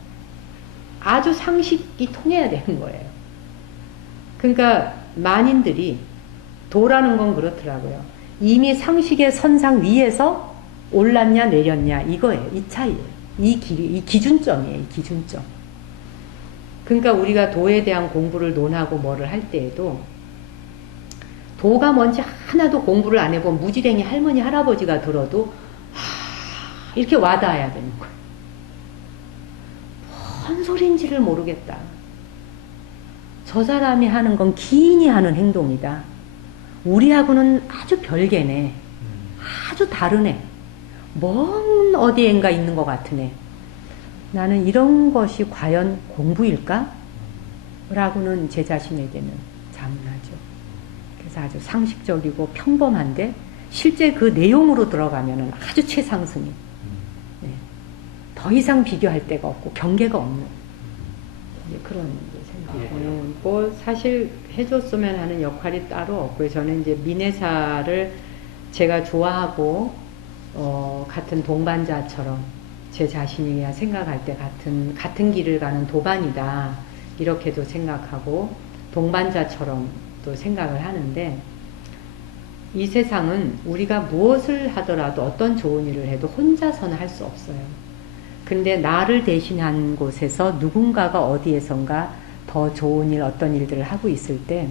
아주 상식이 통해야 되는 거예요. 그러니까 만인들이 도라는 건 그렇더라고요. 이미 상식의 선상 위에서 올랐냐 내렸냐 이거예요. 이 차이예요. 이 길이, 이 기준점이에요. 이 기준점. 그러니까 우리가 도에 대한 공부를 논하고 뭐를 할 때에도 도가 뭔지 하나도 공부를 안 해본 무지랭이 할머니 할아버지가 들어도 이렇게 와닿아야 되는 거예요. 뭔 소리인지를 모르겠다. 저 사람이 하는 건 기인이 하는 행동이다. 우리하고는 아주 별개네. 아주 다르네. 먼 어디엔가 있는 것 같으네. 나는 이런 것이 과연 공부일까? 라고는 제 자신에게는 자문하죠. 그래서 아주 상식적이고 평범한데 실제 그 내용으로 들어가면 아주 최상승이. 네. 더 이상 비교할 데가 없고 경계가 없는 그런 생각이에요. 뭐 사실 해줬으면 하는 역할이 따로 없고요. 저는 이제 미네사를 제가 좋아하고 같은 동반자처럼 제 자신이 생각할 때 같은 길을 가는 도반이다 이렇게도 생각하고 동반자처럼 또 생각을 하는데 이 세상은 우리가 무엇을 하더라도 어떤 좋은 일을 해도 혼자서는 할 수 없어요. 근데 나를 대신한 곳에서 누군가가 어디에선가 더 좋은 일, 어떤 일들을 하고 있을 때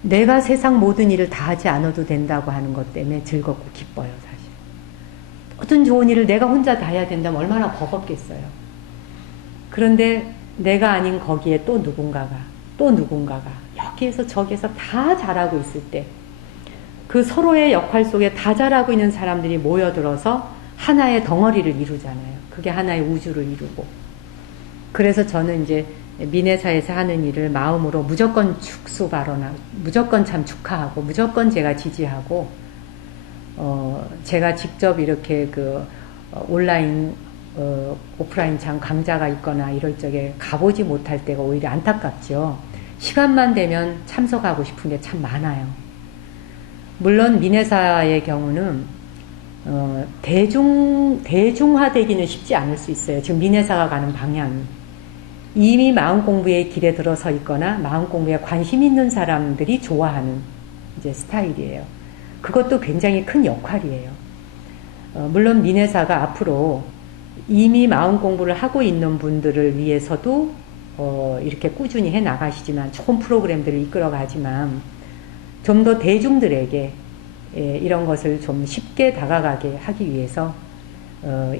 내가 세상 모든 일을 다 하지 않아도 된다고 하는 것 때문에 즐겁고 기뻐요, 사실. 어떤 좋은 일을 내가 혼자 다 해야 된다면 얼마나 버겁겠어요. 그런데 내가 아닌 거기에 또 누군가가 여기에서 저기에서 다 잘하고 있을 때 그 서로의 역할 속에 다 잘하고 있는 사람들이 모여들어서 하나의 덩어리를 이루잖아요. 그게 하나의 우주를 이루고. 그래서 저는 이제 미네사에서 하는 일을 마음으로 무조건 축수 발언하고 무조건 참 축하하고 무조건 제가 지지하고 제가 직접 이렇게 온라인 오프라인 장 강좌가 있거나 이럴 적에 가보지 못할 때가 오히려 안타깝죠. 시간만 되면 참석하고 싶은 게 참 많아요. 물론 미네사의 경우는 대중화되기는 쉽지 않을 수 있어요. 지금 미네사가 가는 방향이 이미 마음공부의 길에 들어서 있거나 마음공부에 관심 있는 사람들이 좋아하는 이제 스타일이에요. 그것도 굉장히 큰 역할이에요. 물론 미네사가 앞으로 이미 마음공부를 하고 있는 분들을 위해서도 이렇게 꾸준히 해 나가시지만 좋은 프로그램들을 이끌어 가지만 좀 더 대중들에게 이런 것을 좀 쉽게 다가가게 하기 위해서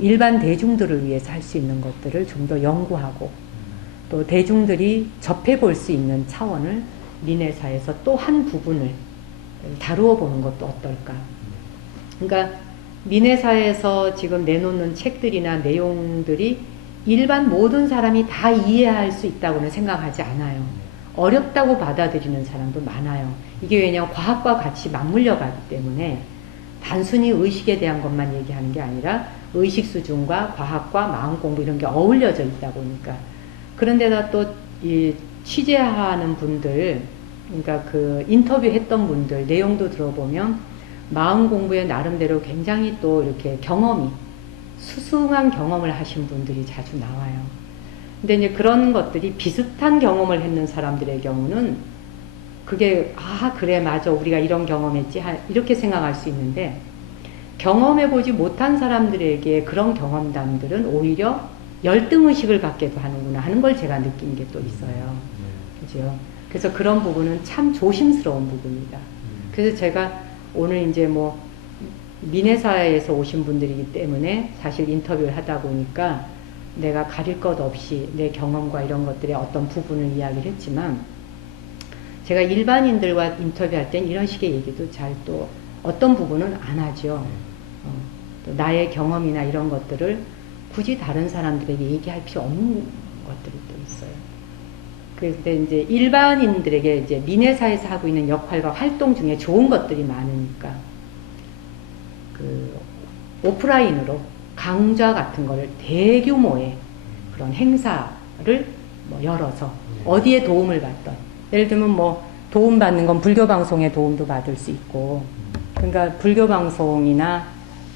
일반 대중들을 위해서 할 수 있는 것들을 좀 더 연구하고 또 대중들이 접해 볼 수 있는 차원을 미네사에서 또 한 부분을 다루어 보는 것도 어떨까. 그러니까 미네사에서 지금 내놓는 책들이나 내용들이 일반 모든 사람이 다 이해할 수 있다고는 생각하지 않아요. 어렵다고 받아들이는 사람도 많아요. 이게 왜냐하면 과학과 같이 맞물려 가기 때문에 단순히 의식에 대한 것만 얘기하는 게 아니라 의식 수준과 과학과 마음공부 이런 게 어울려져 있다 보니까. 그런데다 또 이 취재하는 분들, 그러니까 인터뷰 했던 분들 내용도 들어보면 마음공부에 나름대로 굉장히 또 이렇게 수승한 경험을 하신 분들이 자주 나와요. 근데 이제 그런 것들이 비슷한 경험을 했는 사람들의 경우는 그게 그래 맞아 우리가 이런 경험했지 이렇게 생각할 수 있는데 경험해보지 못한 사람들에게 그런 경험담들은 오히려 열등의식을 갖게도 하는구나 하는 걸 제가 느낀 게 또 있어요. 그죠? 그래서 그런 부분은 참 조심스러운 부분이다. 그래서 제가 오늘 이제 미네사에서 오신 분들이기 때문에 사실 인터뷰를 하다 보니까 내가 가릴 것 없이 내 경험과 이런 것들의 어떤 부분을 이야기를 했지만 제가 일반인들과 인터뷰할 땐 이런 식의 얘기도 잘 또 어떤 부분은 안 하죠. 또 나의 경험이나 이런 것들을 굳이 다른 사람들에게 얘기할 필요 없는 것들이 또 있어요. 그런데 이제 일반인들에게 이제 미네사에서 하고 있는 역할과 활동 중에 좋은 것들이 많으니까 오프라인으로 강좌 같은 거를 대규모의 그런 행사를 열어서 어디에 도움을 받던 예를 들면 도움받는 건 불교 방송에 도움도 받을 수 있고 그러니까 불교 방송이나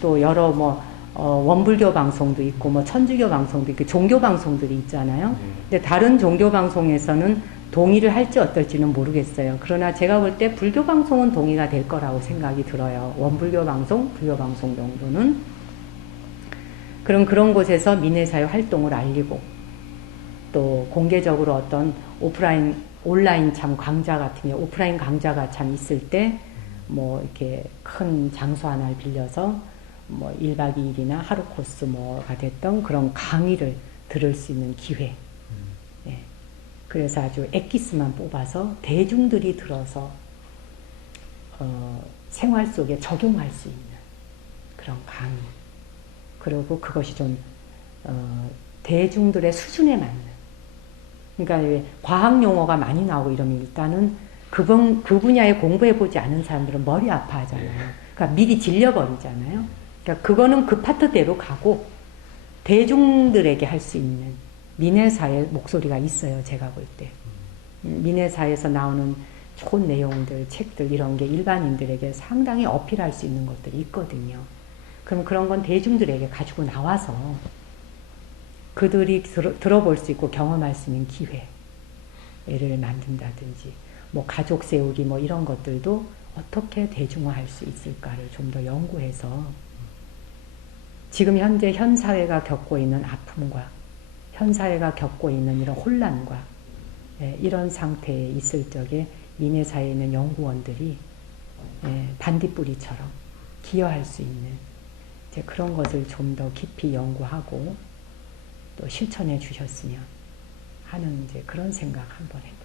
또 여러 원불교 방송도 있고 천주교 방송도 있고 종교 방송들이 있잖아요. 근데 다른 종교 방송에서는 동의를 할지 어떨지는 모르겠어요. 그러나 제가 볼 때 불교 방송은 동의가 될 거라고 생각이 들어요. 원불교 방송, 불교 방송 정도는. 그럼 그런 곳에서 민혜사의 활동을 알리고 또 공개적으로 어떤 온라인 참 강좌 같은 게 오프라인 강좌가 참 있을 때 뭐 이렇게 큰 장소 하나를 빌려서 뭐 1박 2일이나 하루 코스 뭐가 됐던 그런 강의를 들을 수 있는 기회. 예. 그래서 아주 엑기스만 뽑아서 대중들이 들어서 생활 속에 적용할 수 있는 그런 강의. 그리고 그것이 좀 대중들의 수준에 맞는. 그러니까 왜 과학 용어가 많이 나오고 이러면 일단은 그 분야에 공부해보지 않은 사람들은 머리 아파하잖아요. 그러니까 미리 질려버리잖아요. 그러니까 그거는 그 파트대로 가고 대중들에게 할 수 있는 민혜사의 목소리가 있어요. 제가 볼 때. 민혜사에서 나오는 좋은 내용들, 책들 이런 게 일반인들에게 상당히 어필할 수 있는 것들이 있거든요. 그럼 그런 건 대중들에게 가지고 나와서 그들이 들어볼 수 있고 경험할 수 있는 기회를 만든다든지 뭐 가족 세우기 뭐 이런 것들도 어떻게 대중화할 수 있을까를 좀 더 연구해서 지금 현재 현 사회가 겪고 있는 아픔과 현 사회가 겪고 있는 이런 혼란과 이런 상태에 있을 적에 민혜사에 있는 연구원들이 반딧불이처럼 기여할 수 있는 이제 그런 것을 좀 더 깊이 연구하고 또 실천해 주셨으면 하는 이제 그런 생각 한번 해보죠.